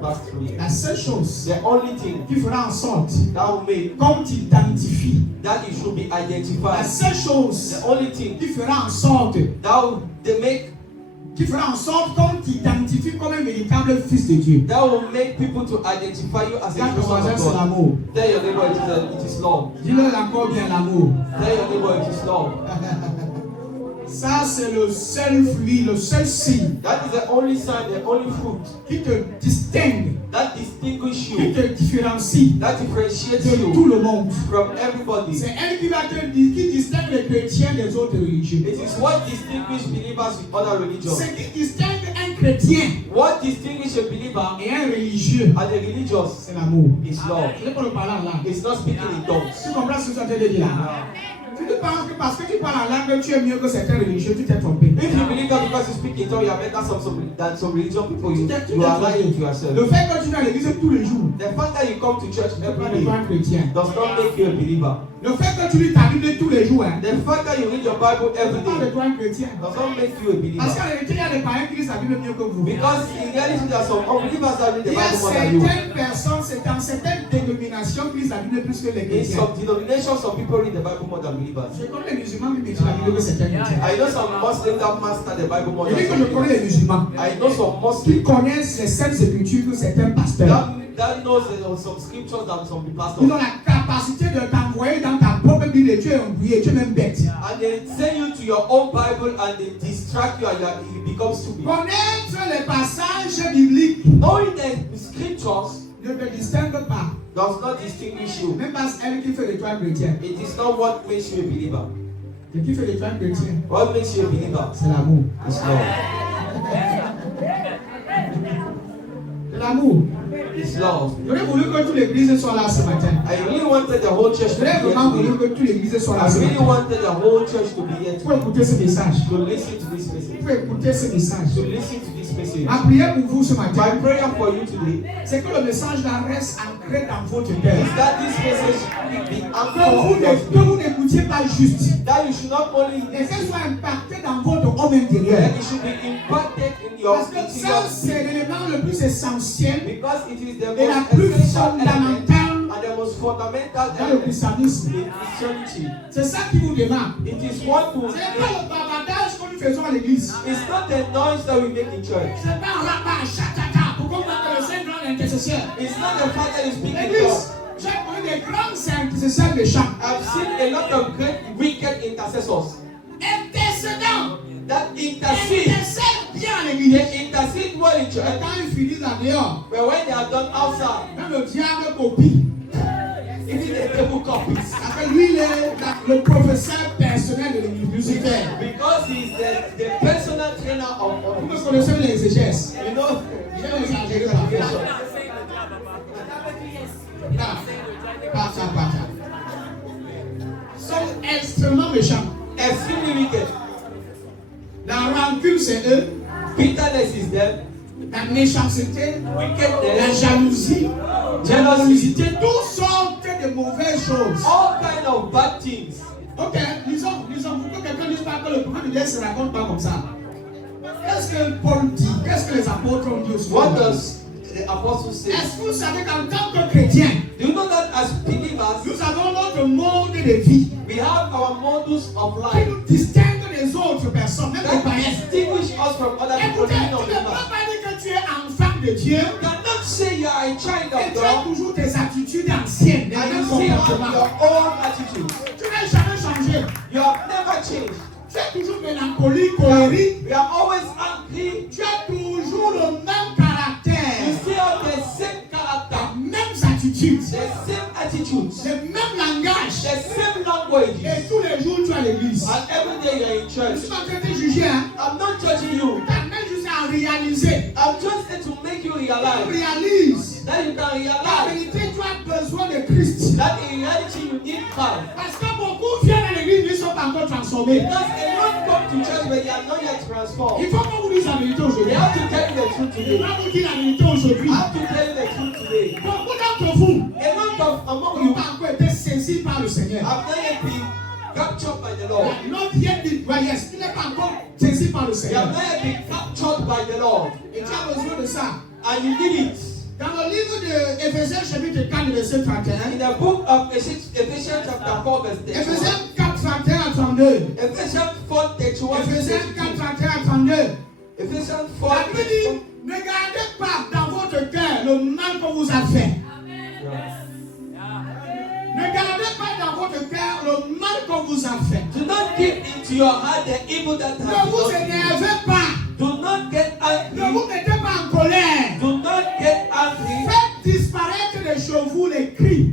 passed through here. La seule chose The only thing qui fera en sorte that will make qu'on t'identifie, that it should be la identified, seule chose the only thing qui fera en sorte that will they make qu'on t'identifie comme un véritable fils de Dieu. that will make people to identify you as a Quand ton true son voisin of c'est God. l'amour, Tell your neighbor it is love. dis-leur encore bien l'amour. Tell your neighbor it is love. Ça c'est le seul fruit, le seul signe That is the only sign, the only fruit qui te distingue, that distinguishes qui you, te différencie that differentiates de tout you le monde. from everybody. C'est elle qui va qui distingue les chrétiens des autres religieux. It is what distinguishes believers with other religions. Ce qui distingue un chrétien What distinguishes a believer et un religieux, and a religious c'est l'amour. is love. Je ne peux pas le parler en langue. It's not speaking in tongues. Tu comprends ce que je suis en train de dire là? Tu te penses que parce que tu parles en langue, tu es mieux que certains religieux, tu t'es trompé. If you believe that because you speak in tongues, you are better than some religious people, you are lying to yourself. Le fait que tu vas à l'église tous les jours, The fact that you come to church c'est pas every de day un chrétien. does not make you a believer. Le fait que tu lis ta Bible tous les jours, hein, The fact that you read your Bible every c'est pas de day toi un chrétien. does not make you a Parce believer. qu'en réalité, il y a des païens qui lisent la Bible mieux que vous. Because in reality, there are some unbelievers that read the Il y a Bible more than you. certaines personnes, c'est dans certaines dénominations qui lisent la Bible plus que les In chrétiens. some denominations, some people read the Bible more than believers. Je connais les musulmans qui médisent la Bible que certains chrétiens. I know some Muslims that master the Bible more Je than dis que some je connais les believers. musulmans I know some qui Muslims connaissent les saintes écritures que certains pasteurs. that knows some scriptures that some Ils pastors. ont la capacité de t'envoyer dans ta propre Bible et tu es embrouillé, tu es même bête. And they send you to your own Bible and they distract you and you become stupid. Connaître les passages bibliques Knowing the scriptures ne te distingue pas does not distinguish you. Même pas elle qui fait de toi un chrétien. It is not what makes you a believer. Ce qui fait de toi un chrétien, What makes you a believer c'est l'amour. is love. C'est l'amour. It's love. J'aurais voulu que toute l'église soit là ce matin. I really wanted the whole church to be J'aurais here vraiment voulu today. que toute l'église soit là I ce really matin. wanted the whole church to be here Pour écouter ce message. to listen to this message. Pour écouter ce message. To listen to this message. Ma prière pour vous ce My matin, prayer for you today c'est que le message là reste ancré dans votre is cœur. that this message be Que vous n'écoutiez pas juste, that you should not only mais que listen, soit impacté dans votre homme intérieur. that it should be impacted in your Parce que ça, c'est l'élément le plus essentiel because it is the et la most plus essential element fondamentale and the most fundamental dans le element christianisme. in Christianity. C'est ça qui vous démarque. It is what to. C'est pas le bavardage que nous faisons à l'église. It's not the noise that we make in church. C'est pas un rabat, chatata, pour qu'on voit que le Saint grand intercesseur. It's not the fact that you speak in L'église, tongues. j'ai connu des grands intercesseurs méchants. I've seen a lot of great wicked intercessors Intercédants. that intercede. Intercèdent bien à l'église. They intercede well in Et church, quand ils finissent là dehors, but when they are done outside, même le diable copie. even the devil copies. Parce que lui, il est le professeur personnel de l'église, Lucifer. Because he's the personal trainer Vous me of connaissez l'exégèse. you know, J'aime exagérer parfois. Là, pata. Sont extrêmement méchants. extremely wicked. La rancune, c'est eux. Bitterness is them. La méchanceté, la Wickedness, jalousie, la jealousy, jalousie, toutes sortes de mauvaises choses. all kind of bad things. Ok, lisons. Pourquoi quelqu'un ne dit pas que le prophète de Dieu ne se raconte pas comme ça? Qu'est-ce que Paul dit? Qu'est-ce que les apôtres ont dit aussi? What does the apostle say? Est-ce que vous savez qu'en tant que chrétien, Do you know that as believers, nous avons notre monde de vie we have our models of qui life nous distingue des autres personnes, même des that païens? distinguish us from other people, Écoutez, even tu of ne peux believers? pas dire que tu es enfant de Dieu You cannot say you are a child et of tu as God toujours tes attitudes anciennes, les and mêmes you still have comportements. your own attitude. Tu n'as jamais changé. You have never changed. Tu es toujours mélancolique, colérique. We are always angry. Tu as toujours le même You caractère, still have the same character, les mêmes attitudes, the same attitudes, le même langage. the same languages. Et tous les jours, tu es à l'église. And every day you are in Je church. suis en train de te juger. Hein? I'm not judging you. Tu as même juste à réaliser. I'm just there to make you Tu realize réalises. that you can En realize vérité, tu as besoin de Christ. that in reality you need Christ. Parce que beaucoup viennent à l'église, ils ne sont pas encore transformés. Because a lot come to church but they are not yet transformed. Il faut qu'on vous dise la vérité We aujourd'hui. have to tell you the truth Je today. vais vous dire la vérité aujourd'hui. I have to tell you the truth today. Beaucoup d'entre vous A lot of among n'ont you pas encore été saisis par le Seigneur. have not yet been captured by the Lord. Not yet been, well, yes, tu n'es pas encore saisi par le You Seigneur. have not yet been captured by the Lord. Et tu as besoin de ça. And you need it. Dans le livre de Éphésiens chapitre 4, verset 31, In the book of Ephesians chapter 4 verse 31. Éphésiens 4, 31 à 32, Ephesians 4 31. Éphésiens 4, 31 à 32, Ephesians 4 la Bible dit, ne gardez pas dans votre cœur le mal qu'on vous a fait. Ne gardez pas dans votre cœur le mal qu'on vous a fait. Do not keep into your heart the evil that has Ne been vous done to you. énervez pas. Do not get Ne angry. vous mettez pas en colère. Do not get angry. Faites disparaître de chez vous les cris,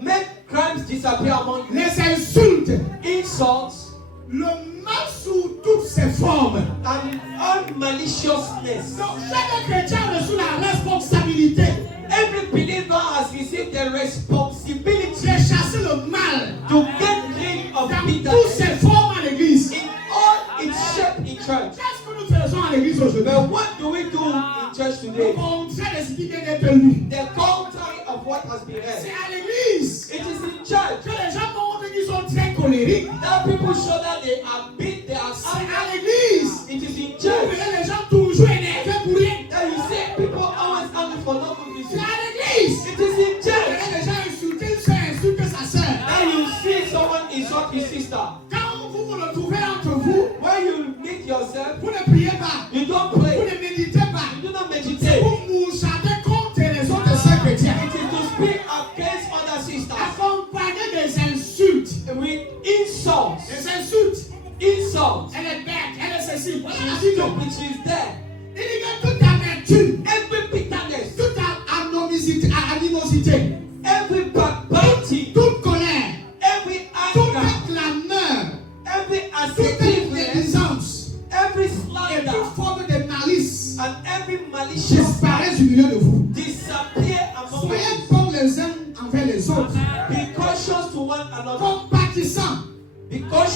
Make crimes disappear among you. les insultes, Insults le mal sous toutes ses formes. and all maliciousness. Donc, chaque chrétien a reçu la responsabilité Every believer has received the responsibility de chasser le mal to get rid of dans toutes bitterness ses formes à l'église. in all its shape in church. Qu'est-ce que nous faisons à l'église aujourd'hui? But what do we do in church Le today? contraire de ce qui vient d'être lu. The contrary of what has been C'est read. à l'église It is in church que les gens montrent qu'ils sont très colériques. that people show that they are beat, they are C'est angry. à l'église It is in que church les gens toujours énervés pour rien. that you see people always angry for no good C'est reason. à l'église It is in church les gens insultent une soeur, insultent sa soeur. that you see someone insult his sister. Quand vous vous retrouvez entre vous, When you meet yourself, vous ne priez pas, you don't vous pray, ne méditez pas, you do not meditate. vous mouchardez contre les autres sœurs chrétiens. It is to speak against other sisters Accompagné des insultes. with insults. Des insultes. Insults. Elle est bête, elle est ceci. Voilà la She is Bible. stupid, she is there. Il dit que toute amertume, Every bitterness, toute animosité,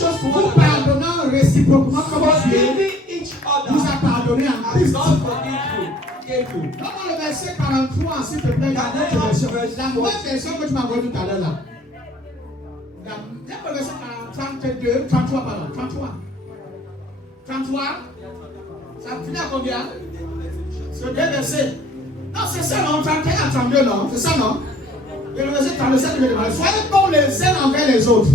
compassion to Vous one another, pardonnant réciproquement comme Dieu forgiving each vous other a pardonné en as Christ. God forgive you, gave you. Comment le verset 43, s'il te plaît, dans votre version. La même version que tu m'as envoyée tout à l'heure là. Le verset 32, 33, pardon, 33. 33. Ça finit à combien? C'est deux versets. Non, c'est ça, non? 31 à 32, non? C'est ça, non? Et le verset 37, je vais demander. Soyez bons les uns envers les autres.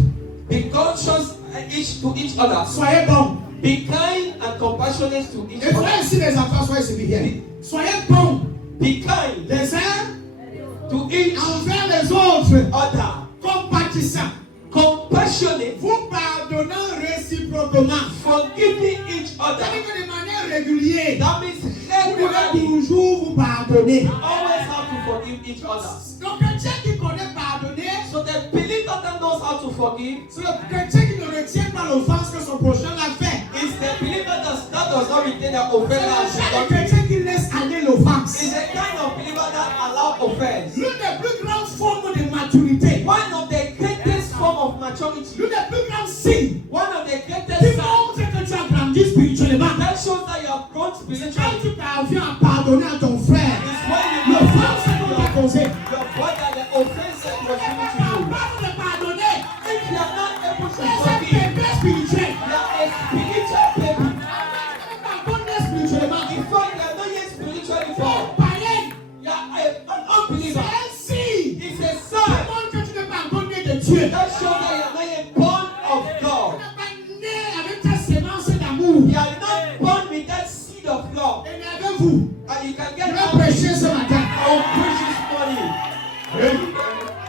Be conscious each to each other. Soyez bons. Be kind and compassionate to each Et soyez other. ici les enfants, soyez ici bien. Soyez bons Be kind les uns to each envers les autres. other. Compatissants. Compassionate, Vous pardonnant réciproquement. forgiving each other. C'est-à-dire que de manière régulière, That means vous devez regularly, toujours vous pardonner. you always have to forgive each other. Le chrétien qui connaît pardonner, So the believer that knows how to forgive c'est le chrétien qui ne retient pas l'offense que son prochain a fait. is the believer that does not retain their C'est offense. le chrétien qui laisse aller l'offense. Is the kind of believer that allow offense. L'une des plus grandes formes de maturité, One of the greatest form of maturity, l'une des plus grandes signes one of the qui greatest signs montre que tu as grandi spirituellement. that shows that you have grown Quand spiritually tu parviens à pardonner à ton frère is when you l'offense qu'on t'a causée. your brother the offense that was given to you. Capable de pardonner, If you are not able to c'est un forgive, bébé spirituel. you are a spiritual baby. Pardonner spirituellement. In fact, you are not yet spiritually born. Païen, You are an unbeliever. c'est un signe qui It's a sign montre que tu n'es pas encore né de Dieu. that shows that you are not yet born of Tu God. n'es pas né avec ta sémence d'amour. You are not born with that seed of love. Énervez-vous. And you can Je get vais out prêcher ce matin. on precious money.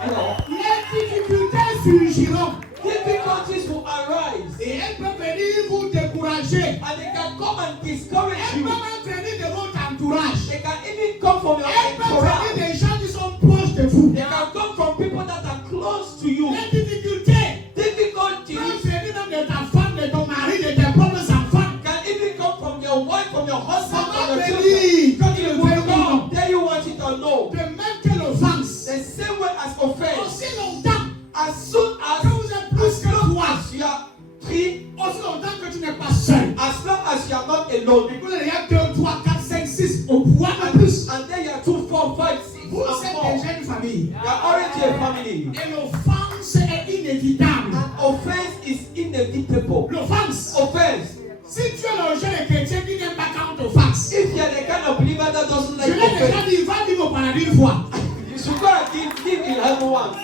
Hello. Les difficultés surgiront Difficulties will arise et elles peuvent venir vous décourager. and they can come and discourage Elles you. peuvent même venir de votre entourage. They can even come from your Elles peuvent entourage. venir des gens qui sont proches de vous. They can come from people that are close to you. Les difficultés Difficulties peuvent venir même de ta femme, de ton mari, de tes propres enfants. can even come from your wife, from your husband, Ça from va your children. venir quand il It le will veut ou non. come. There you want it or no. De même que l'offense. The same way as offense. Aussi longtemps As soon que vous êtes plus que toi. as you are free, Aussi longtemps que tu n'es pas seul. as long as you are not alone. Écoute, il y a 2, 3, 4, 5, 6 au pouvoir de plus. And then you are 2, 4, 5, 6, Vous and êtes more. déjà une famille. You are already a family. Et l'offense est inévitable. And offense is inevitable. L'offense. Offense. Si tu es le jeune chrétien qui n'aime pas quand on t'offense, If you are the kind of believer that doesn't je like l'ai déjà offense, dit, va vivre au paradis une fois. you should go and give in heaven once.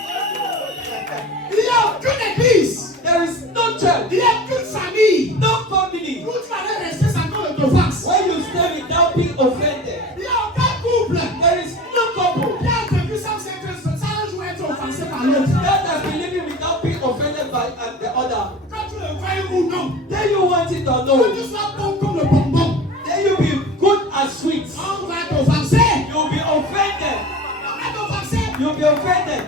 Il n'y a aucune église. There is no church, Il n'y a aucune famille. no family Où tu vas rester sans qu'on t'offense. where you stay without being offended. Il n'y a aucun couple. There is no couple Qui a vécu sans un jour être offensé par l'autre. that has been living without being offended by the other. Quand tu le veuilles ou non. Then you want it or Que no. tu sois bon comme le bonbon. Then you be good as sweet. On va t'offenser. You'll be offended. On va t'offenser. You'll be offended.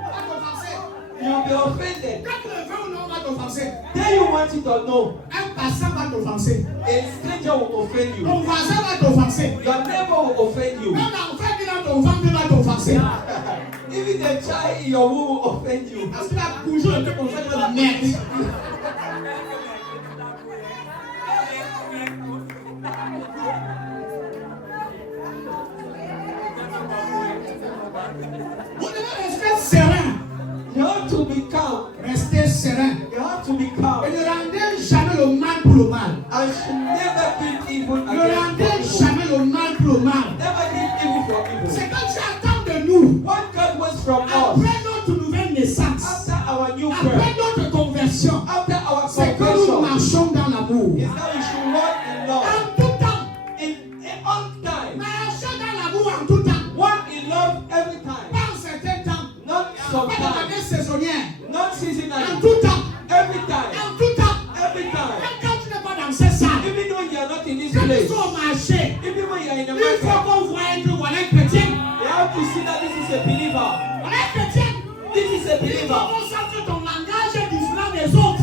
On va t'offenser. You'll be offended. Quand tu le veux ou non, on va t'offenser. Then you want it or no. Un passant va t'offenser. A stranger will offend you. Ton voisin va t'offenser. Your neighbor will offend you. Même l'enfant qui est dans ton ventre va t'offenser. Even the child in your womb will offend you. Parce qu'il a toujours été comme ça de la merde. Vous devez rester serein. You have to be calm. Restez serein. You have to be calm. Et ne rendez jamais le mal pour le mal. I should never give evil Ne against rendez evil. jamais le mal pour le mal. Never give evil for evil. C'est quand tu attends de nous, What God wants from us après notre nouvelle naissance, after our new après birth, notre conversion, after our c'est que nous conversion, marchons dans l'amour. is that we should walk in love. En tout temps, In all time. marchons dans l'amour en tout temps. Walk in love every time. Pas en certain temps, Not pas de sometimes. manière saisonnière. Not En seasonally. tout temps, Every time. en tout temps. Every time. Même quand tu n'es pas dans cette salle, Even though you are not in this quand tu place. sois au marché, Even when you are in the il faut market. qu'on voie que voilà un chrétien. You have to see that this is a believer. Voilà un chrétien. This is a Il faut believer. qu'on sache que ton langage est différent des autres.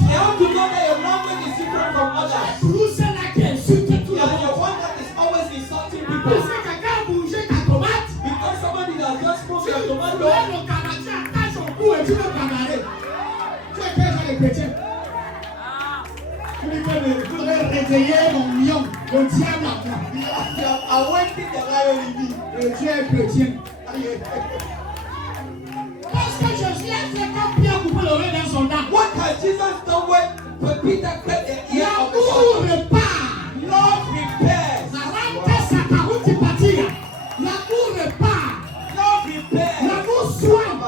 chrétiens. Je voudrais réveiller mon lion, le diable à moi. Le Dieu est chrétien. Parce que Jésus a fait quand Pierre coupait l'oreille d'un soldat. What has Jesus done when Peter cut the ear of the L'amour soldier? repart. Love repairs. L'amour repart. Love repairs. L'amour soigne.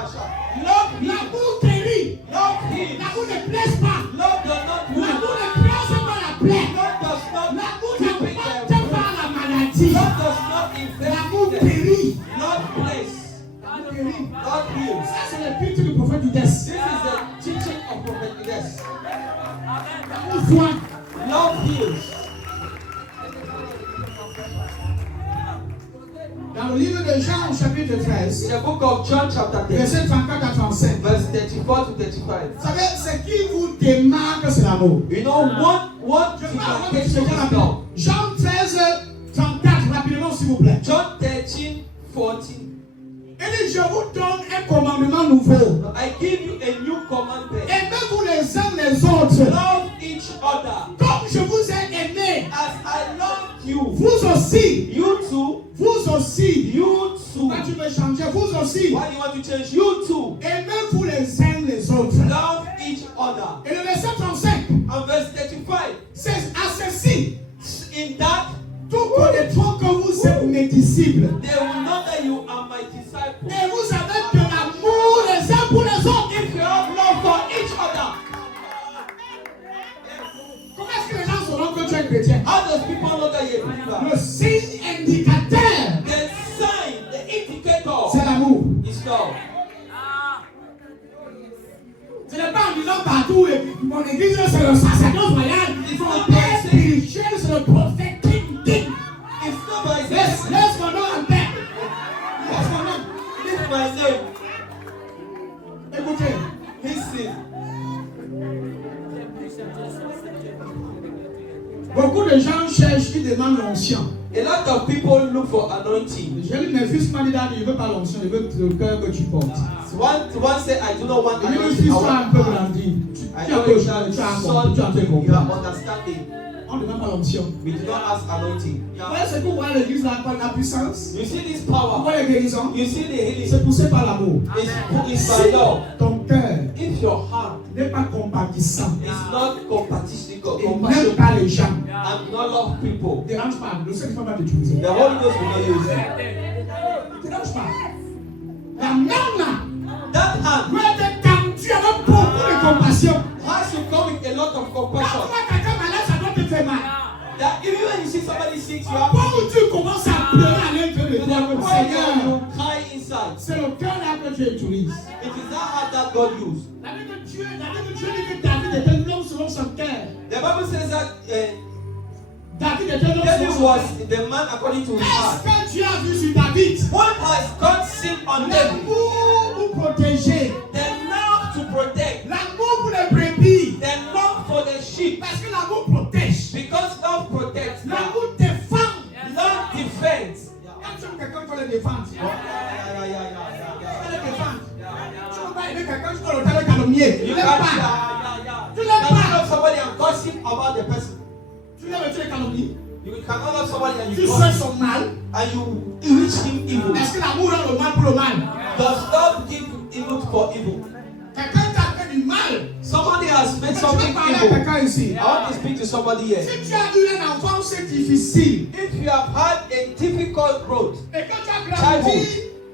Love heals. L'amour guérit. Love heals. L'amour ne blesse pas. Love does not wound. L'amour ne place pas la plaie. Love does not L'amour keep it n'emporte there. pas la maladie. Love does not L'amour infect them. guérit. Love bless. L'amour guérit. Love heals. Ça, c'est le culte du prophète Judas. This is the teaching of Prophet Judas. L'amour soigne. Love heals. Dans le livre de Jean, au chapitre 13, In the book of John chapter 10, verset 34 à 35. verse 34 to 35. Vous savez, ce qui vous démarque, c'est l'amour. You know, what Je parle avant de demarcates ce is rapide. love. Jean 13, 34, rapidement, s'il vous plaît. John 13, 14. Il dit, je vous donne un commandement nouveau. I give you a new commandment. Aimez-vous les uns les autres. Love each other. Comme je vous ai aimé, As I loved you. vous aussi, You too. vous aussi. You too. Quand tu veux changer, vous aussi. Why do you want to change? You too. Aimez-vous les uns les autres. Love each other. Et le verset 35, And verse 35. c'est à ceci. In that, Tout connaîtront que vous êtes mes disciples. they will know that you are my disciples. Et vous avez de l'amour les uns pour les autres. If you have love for each other. Comment est-ce que les gens sauront que tu es chrétien? How does people know that you're a believer? Le signe indicateur, The sign, the indicator c'est l'amour. is love. Ce n'est pas en disant partout, mon église c'est le sacerdoce royal, mon père spirituel c'est le prophète King. It's not by saying, Laisse mon nom en paix. Laisse mon nom. lift my name. Écoutez, Listen. beaucoup de gens cherchent, ils demandent l'onction. A lot of people look for anointing. J'ai lu mes fils m'a dit, il ne veut pas l'onction, il veut le cœur que tu portes. So one say, I do not want Et le anointing. fils I soit un want peu power. grandi. I Tu as know compris, that tu as son, compris. you are understanding. On ne demande pas l'onction. We do not ask anointing. Vous voyez ce que vous voyez l'église, la puissance? You see this Vous power. voyez les guérisons? You see the healing. C'est poussé par l'amour. It's by love. Ton cœur If your heart n'est pas compatissant is not compassion, et n'aime pas les gens, and not love people, ne dérange pas. Le Seigneur va t'utiliser. the Holy Ghost will not use you. Ne dérange pas. La main là That hand doit être tendue avec beaucoup de compassion. has to come with a lot of Quand compassion. tu vois quelqu'un malade, ça doit te faire mal. That even when you see somebody sick, you have Quand tu commences à pleurer à l'intérieur de to toi, the comme point Seigneur, where you cry inside. c'est le cœur là que tu utilises. It is that heart that God used. La Bible dit que David était l'homme selon son cœur. The Bible says that David était l'homme David selon son was cœur. the man according to his Qu'est-ce heart. que Dieu a vu sur David? What has God seen on David? L'amour pour protéger. The love to protect, L'amour pour les brebis. the love for the sheep. Parce que l'amour protège. Because love protects, L'amour défend. love defends. Quand tu aimes quelqu'un, tu dois le défendre. Tu dois le défendre. Tu ne peux pas aimer quelqu'un, tu dois le calomnier. Tu You ne l'aimes can't, pas. you cannot love somebody and gossip about the person. Tu l'aimes, tu le calomnies. You cannot love somebody and Tu you souhaites gossip son mal. and you wish him evil. Est-ce que l'amour rend le mal pour le mal? Does love give evil for evil? Quelqu'un t'a fait du mal. Somebody has made Je something vais parler à evil. quelqu'un ici. I want to speak to somebody here. Si tu as eu un enfance difficile If you have had a difficult growth et que tu as grandi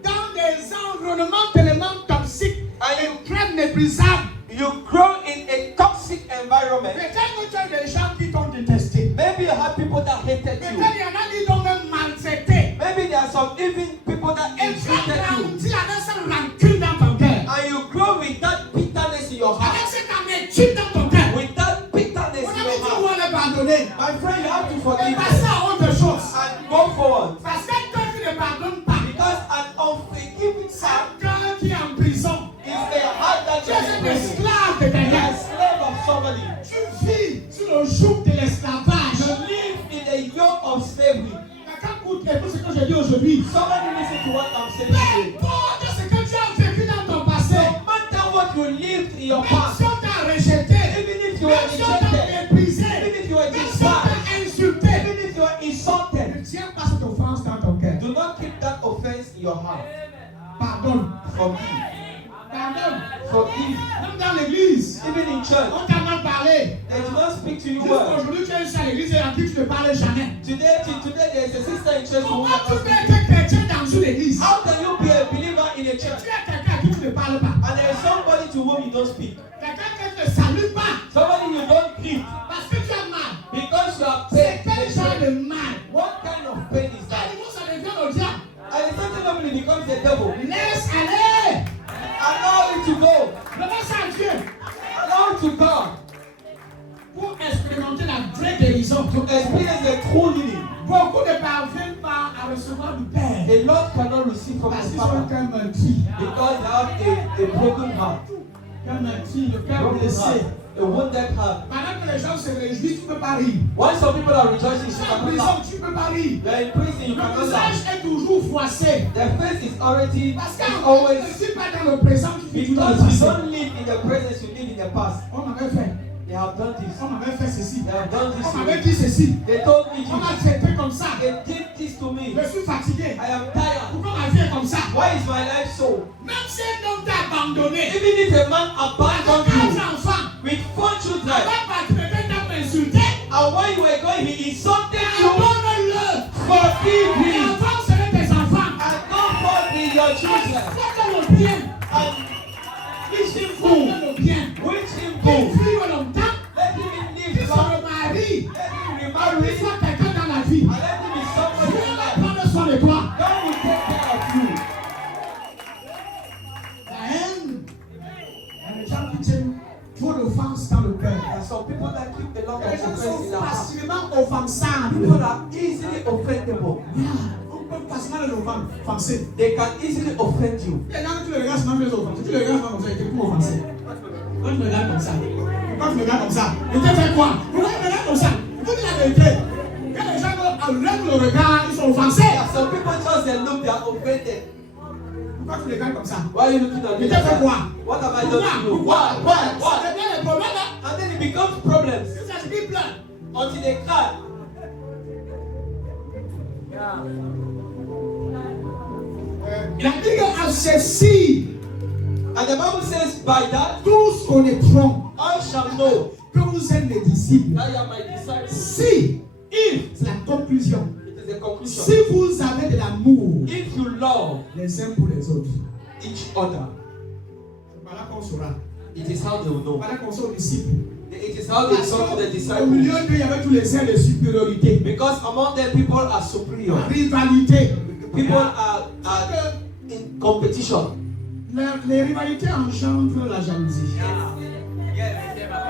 dans des environnements tellement toxiques et très méprisables, you grow in a toxic environment, peut-être que tu as des gens qui t'ont détesté. maybe you have people that hated Peut-être you. il y en a qui t'ont même maltraité. Maybe there are some even people that Et tu as insulted you. grandi avec cette rancune dans ton cœur. And you grow with that bitterness in your Avec heart. cette amertume dans ton cœur. With that bitterness On in a your dit tu heart. dois le pardonner. My friend, you have to Et forgive passer them à autre chose. and go forward. Parce que quand tu ne pardonnes pas, Because an unforgiving c'est heart un cœur qui est en prison. is a heart that Tu es un is in prison. esclave de You are quelqu'un. a slave of somebody. Tu vis sur le joug de l'esclavage. You live in a yoke of slavery. Quelqu'un écoute ce que je dis aujourd'hui. Somebody listen to what I'm saying Peu today. importe ce que tu as vécu dans ton passé, No matter what you lived in your même past, si on t'a rejeté, were même si on t'a rejected, méprisé, even if you were même si on t'a despised, insulté, even if you were ne insulted, tiens pas cette offense dans ton cœur. do not keep that offense in your heart. Pardonne. Forgive. Pardonne. Forgive. Même dans l'église, Even in church, on t'a mal parlé. they do not speak to you well. Aujourd'hui, tu es ici à l'église et à qui tu ne parles jamais. Today there is a sister in church who Comment tu will peux not être chrétien dans une église? How can you be a believer in a church Tu es quelqu'un à qui tu ne parles pas. and there is somebody to whom you don't speak? Quelqu'un que tu ne salues pas. Somebody you don't greet Parce que tu as mal. because you are C'est pain. quel genre de mal? What kind of pain is À that? nouveau, ça devient le diable. And a certain level it becomes the devil. Laisse aller. Allow it to go. Laisse à Dieu. Allow it to God Pour expérimenter la vraie guérison. to experience the true healing. Beaucoup ne parviennent pas à recevoir du Père. A lot cannot receive from Parce his qu'ils sont father comme un tri. because they have a broken heart, Comme un tri, le cœur broken blessé. heart, a wounded heart. Pendant que les gens se réjouissent, tu ne peux pas rire. When some people are rejoicing, Tu you es en cannot prison, laugh. tu ne peux pas rire. They are in prison, you Le cannot visage laugh. est toujours froissé. Their face is already Parce is qu'en fait, always tu ne suis pas dans le présent, tu vis dans le because you passé. don't live in the present, you live in the past. On m'avait fait. They have done this. On m'avait fait ceci. They have done this On to m'avait me. dit ceci. They told me On m'a this. traité comme ça. They did this to me. Je suis fatigué. I am tired. Pourquoi ma vie est comme ça? Why is my life so? Même si un homme t'a abandonné, Even if a man avec abandoned 4 you enfants, with 4 children, avant partir, quelqu'un t'a insulté, and when you were going, he insulted you, abandonne-le. forgive Les him, enfants seraient tes enfants. and don't forgive your children, Fais-le le bien. and wish him Fais-le good, le bien. wish him Qu'il good, vive longtemps, let him qu'il live se long, remarie, let him qu'il remarry, soit quelqu'un dans la vie. and let him be somebody Dieu in va life. prendre soin de toi. God will take care of you. La haine. Il y a des gens qui tiennent trop d'offenses dans le cœur. There are some people that keep a lot Les of gens offense in sont their heart. facilement offensables. People are easily offendable. On peut facilement les offenser. They can easily offend you. Les gens, tu les regardes, sinon tu les offenses. Tu les regardes comme ça, ils te font offenser. Quand tu me regardes comme ça, quand tu me regardes comme ça, il te fait quoi? Pourquoi tu me regardes comme ça? Il faut dire la vérité. Quand les gens lèvent le regard, ils sont offensés. There are some people just they look, they are offended. Pourquoi tu les regardes comme ça? Why are you looking at me? Il te fait quoi? What have I Pourquoi? done to you? Pourquoi? Why? Ça devient les problèmes, hein? And then it becomes problems Ça se dit plein. until they cry. Il a dit qu'à ceci, And the Bible says, by that tous connaîtront I shall know que vous êtes mes disciples. that you are my disciples. Si, If, c'est la conclusion. it is the conclusion, Si vous avez de l'amour if you love les uns pour les autres, each other, voilà qu'on saura. it is how they will know. Voilà qu'on sera disciples. It is how they Parce talk to the qu'au milieu disciples. d'eux, il y avait tous les airs de supériorité, Because among them, people are superior. rivalité. People are in competition. Les rivalités engendrent la jalousie.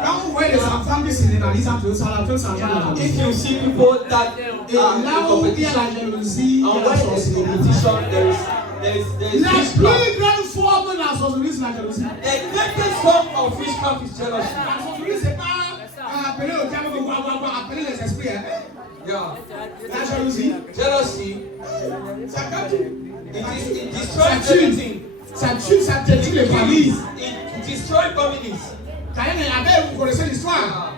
Quand vous voyez des enfants qui se rivalisent entre eux, ça engendre la jalousie. If you see people that Et are in là où il y a competition, la jalousie, il y and a when la there is sorcellerie. competition, there is La witchcraft. plus grande forme de la sorcellerie, c'est la jalousie. The greatest form of witchcraft is jealousy. La sorcellerie, c'est pas appeler au diable pour appeler les esprits. Hein. Yeah. La jalousie, Jealousy, ça capture. it destroys everything. Ça tue, ça détruit les familles. It destroys families. Caïn et Abel, vous connaissez l'histoire.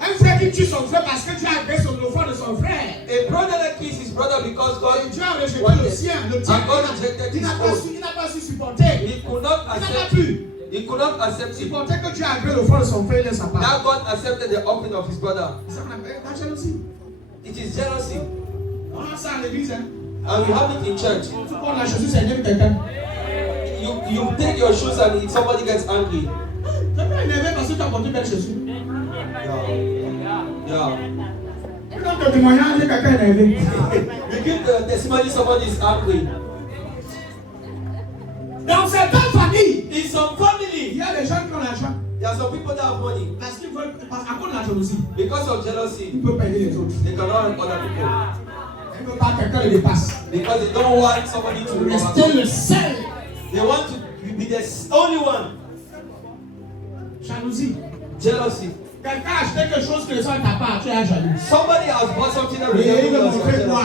Un frère qui tue son frère parce que tu as agressé l'enfant de son frère. A brother that kills his brother because Et God Dieu a rejeté le sien, le tien. And God rejected Il his n'a own. pas su supporter. He could not Il n'a pas accept. pu He could not accept it. supporter que Dieu a agressé l'enfant de son frère et laisse sa part. Now God accepted the offering of his brother. Ça qu'on appelle la jalousie. It is jealousy, On a ça à l'église. Hein. and we have it in church. Tu portes la chaussure, c'est quelqu'un. You take your shoes and somebody gets angry. Tu n'es pas énervé parce que tu as porté belle chaussure. Yeah. Tu donnes ton témoignage et quelqu'un est énervé. You give the testimony somebody is angry. Dans certaines familles, In some il family, y a des gens qui ont l'argent there are some people that have money. parce qu'ils veulent, à cause de la jalousie, Because of jealousy, ils peuvent payer les autres. they cannot help other people. Ils ne veulent pas que quelqu'un les dépasse. Because they don't want somebody to Rester le seul. They want to be the only one. Jalousie. Jealousy. Quelqu'un a acheté quelque chose que les autres n'ont pas, tu es jaloux. Somebody has bought something that Et il veut resembles montrer yours. quoi?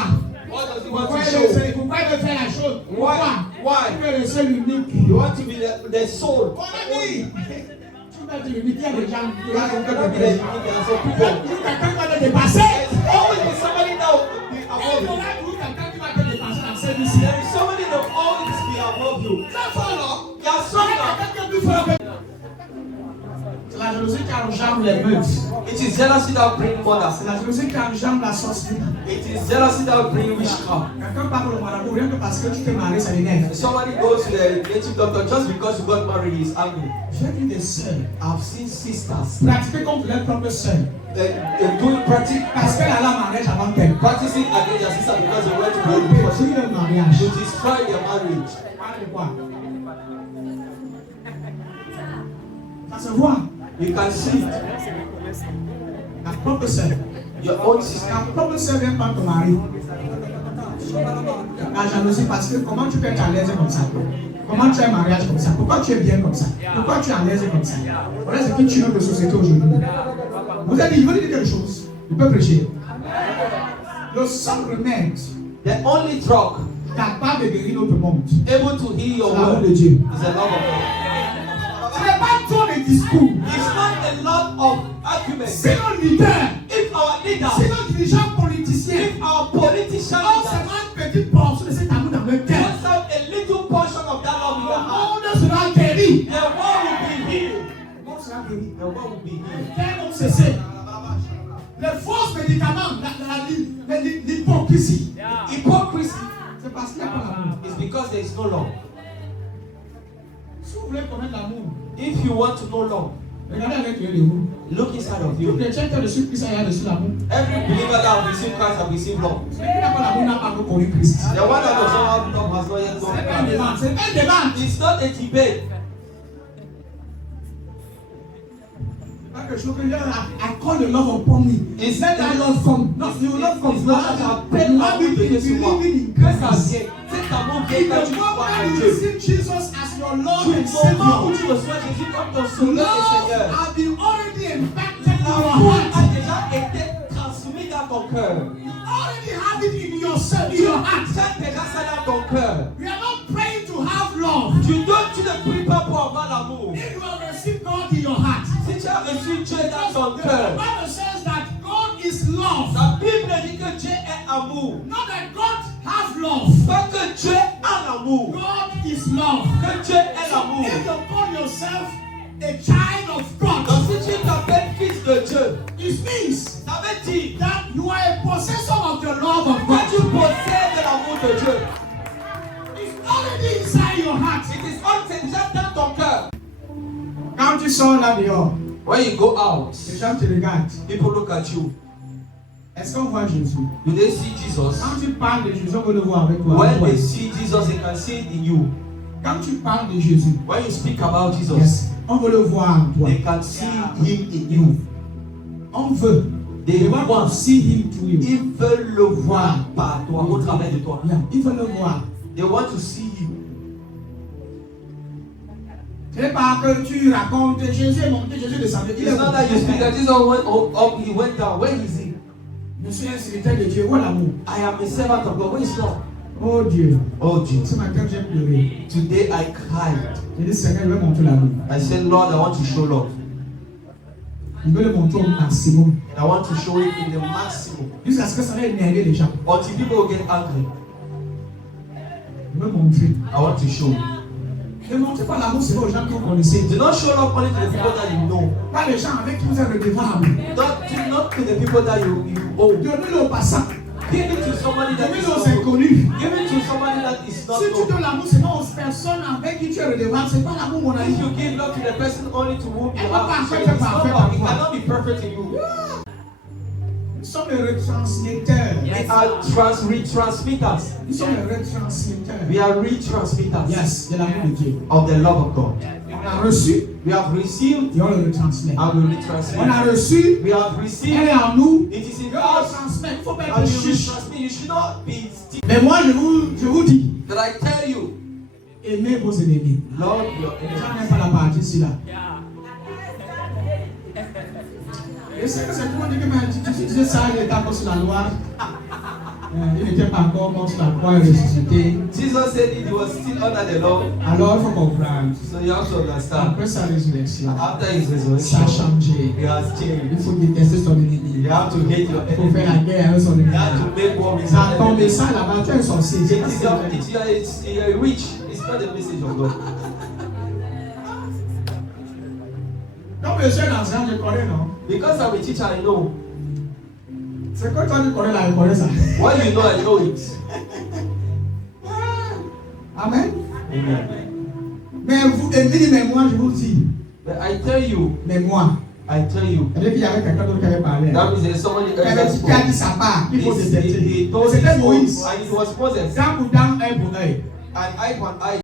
What does he Pourquoi want il to veut show? pourquoi il veut faire la chose? Why? Pourquoi? Why? Tu es le seul unique. You want to be the soul. On a dit, tu pas dire il y a des gens qui There cannot be the unique and some people. quelqu'un va te dépasser. There's always be somebody that will be above you. Quelqu'un qui va te dépasser dans cette vie. There is somebody that will always be above you. Très fort, non? You are stronger. C'est la jalousie qui enjambe les meutes. It is jealousy that will bring murder. C'est la jalousie qui enjambe la sorcellerie. It is jealousy that will bring witchcraft. Quelqu'un parle au marabout, rien que parce que tu t'es marié, ça l'énerve. Somebody goes to the native doctor just because you got married, he is angry. J'ai vu des sœurs I've seen sisters pratiquer contre leur propre sœur. they doing Parce qu'elle a la mariage avant qu'elle. practicing against their sister because they went to Pour go before pétrir le mariage. to destroy their marriage. Parle de quoi? Ça se voit. You can see it. La propre sœur. Your own sister. La propre sœur vient pas ton mari. La jalousie parce que comment tu peux être à l'aise comme ça? Comment tu as un mariage comme ça? Pourquoi tu es bien comme ça? Pourquoi tu es à l'aise comme ça? Voilà ce qui tue notre société aujourd'hui. Vous avez dit, je veux dire quelque chose. Je peux prêcher. Le seul remède The only drug capable de guérir notre monde, able to heal your c'est l'amour world de Dieu. is the love of God. Ce n'est pas trop de discours. It's not a lot of arguments. C'est nos leaders, If our leaders, c'est nos dirigeants politiciens. if our politicians On seulement une petite portion de cet amour dans le cœur. just have a little portion of that love in Le their heart, monde sera guéri. the world will be healed. Le monde sera guéri. The world will be healed. Les guerres vont cesser. Les fausses médicaments, l'hypocrisie, Hypocrisy c'est parce qu'il n'y a pas l'amour. is because there is no love. Si vous voulez connaître l'amour, If you want to know love, regardez avec les vous. look inside of Tout you. chrétien qui a reçu Christ a reçu l'amour. Every believer that has received Christ has received love. Celui qui n'a pas l'amour n'a pas encore connu Christ. The one that does not have love has not yet known C'est pas un Christ. débat, c'est un débat. It's not a debate. Pas que je veux dire, I call the love upon me. It's Let that love come. No, you love come. It's not that I pay love to Jésus. Grâce à Dieu, cet amour vient In quand the tu crois moment en you Dieu. receive Jesus as your Lord Du and moment où Savior, tu reçois Jésus comme ton sauveur et love Seigneur, has been already impacted in your l'amour heart. a déjà été transmis dans ton cœur. You already have it in yourself, in your heart. Tu as déjà ça dans ton cœur. We are not praying to have love. Tu ne pries pas pour avoir l'amour. If you have received God in your heart, Si tu as reçu Dieu dans ton the cœur, Bible says that God is love. la Bible dit que Dieu est amour. Not that God has love. Pas que Dieu a l'amour. God is love. Que Dieu est l'amour. If you call yourself a child of Donc God, si tu t'appelles fils de Dieu, it means ça veut dire that you are a possessor of the love of que God. tu possèdes de l'amour de Dieu. It's already inside your heart. It is all c'est déjà dans ton cœur. Quand tu sors là dehors, When you go out, les gens te regardent. people look at you. Est-ce qu'on voit Jésus? Do they see Jesus? Quand tu parles de Jésus, on peut le voir avec toi. When they see Jesus, they can see it in you. Quand tu parles de Jésus, When you speak about Jesus, yes, on veut le voir en toi. they can see him in you. On veut. They want to want, see him through you. ils veulent le voir par toi, au travers de toi. Yeah, il faut le voir. They want to see him. Ce n'est pas que tu racontes Jésus est monté, Jésus est descendu. Il est It's not that you speak that Jesus went up, he went down. Where is he? Je suis un serviteur de Dieu. Où est l'amour? I am a servant of God. Where is love? Oh Dieu. Oh Jesus. Ce matin, j'ai pleuré. Today I cried. J'ai dit, Seigneur, je vais montrer l'amour. I said, Lord, I want to show love. Je veux le montrer au maximum. I want to show it in the maximum. Jusqu'à ce que ça va énerver les gens. Until people will get angry. Je veux montrer. I want to show. Ne montrez pas l'amour seulement aux gens que vous connaissez. Do not show love only to the people that you know. Pas les gens avec qui vous êtes redevables. Not to the people that you owe. Donnez-le aux passants. Give it to somebody that is Donnez-le aux not. inconnus. Give it to somebody that is not Si tu known. donnes l'amour seulement aux personnes avec qui tu es redevable, c'est pas l'amour, mon ami. If you give love to the person only to whom you Elle va pas have, faire it's not parfait love. It par toi. cannot be perfect in you. Nous sommes les retransmetteurs. We are retransmitters. Nous sommes les retransmetteurs. We are retransmitters Yes, de l'amour de Dieu. of the love of God. On a reçu We have received et on le retransmet. and we On a retransmit. reçu, We have elle received. est en nous, It is et in on le us transmet. Il ne faut pas and être we chiche. retransmit. You should not be still. Mais moi, je vous dis, But I tell you, aimez vos ennemis. love your Les gens enemies. n'aiment pas la partie ici là. Et c'est que c'est tout le monde dit que mais tu disais ça, il est d'accord sur la loi. Il n'était pas encore mort sur la croix et ressuscité. Jesus said he was still under the law. Alors il faut comprendre. So you have to understand. Après sa résurrection, After his ça a resurrection, changé. he has changed. Il faut détester son ennemi. You have to hate your Il faut faire la enemy. guerre avec son You ennemi. have to make war with Ça your a tombé enemy. ça là-bas, tu es un sorcier. C'est pas ça. It's a witch. It's not the message of God. Donc monsieur l'enseignant, je connais, non? Because I'm a teacher, I know. C'est quand toi tu connais là, je connais ça. What you know, I know it. Amen. Amen. Mais vous, Émilie, mais moi je vous dis, But I tell you, mais moi, I tell you, c'est-à-dire qu'il y avait quelqu'un d'autre qui avait parlé. that means there's somebody Qui else that avait- qui a spoke. dit sa part, il faut détester. He told C'était his Moïse. own, and it was Moses. Dent pour dent, œil pour œil. An eye for an eye.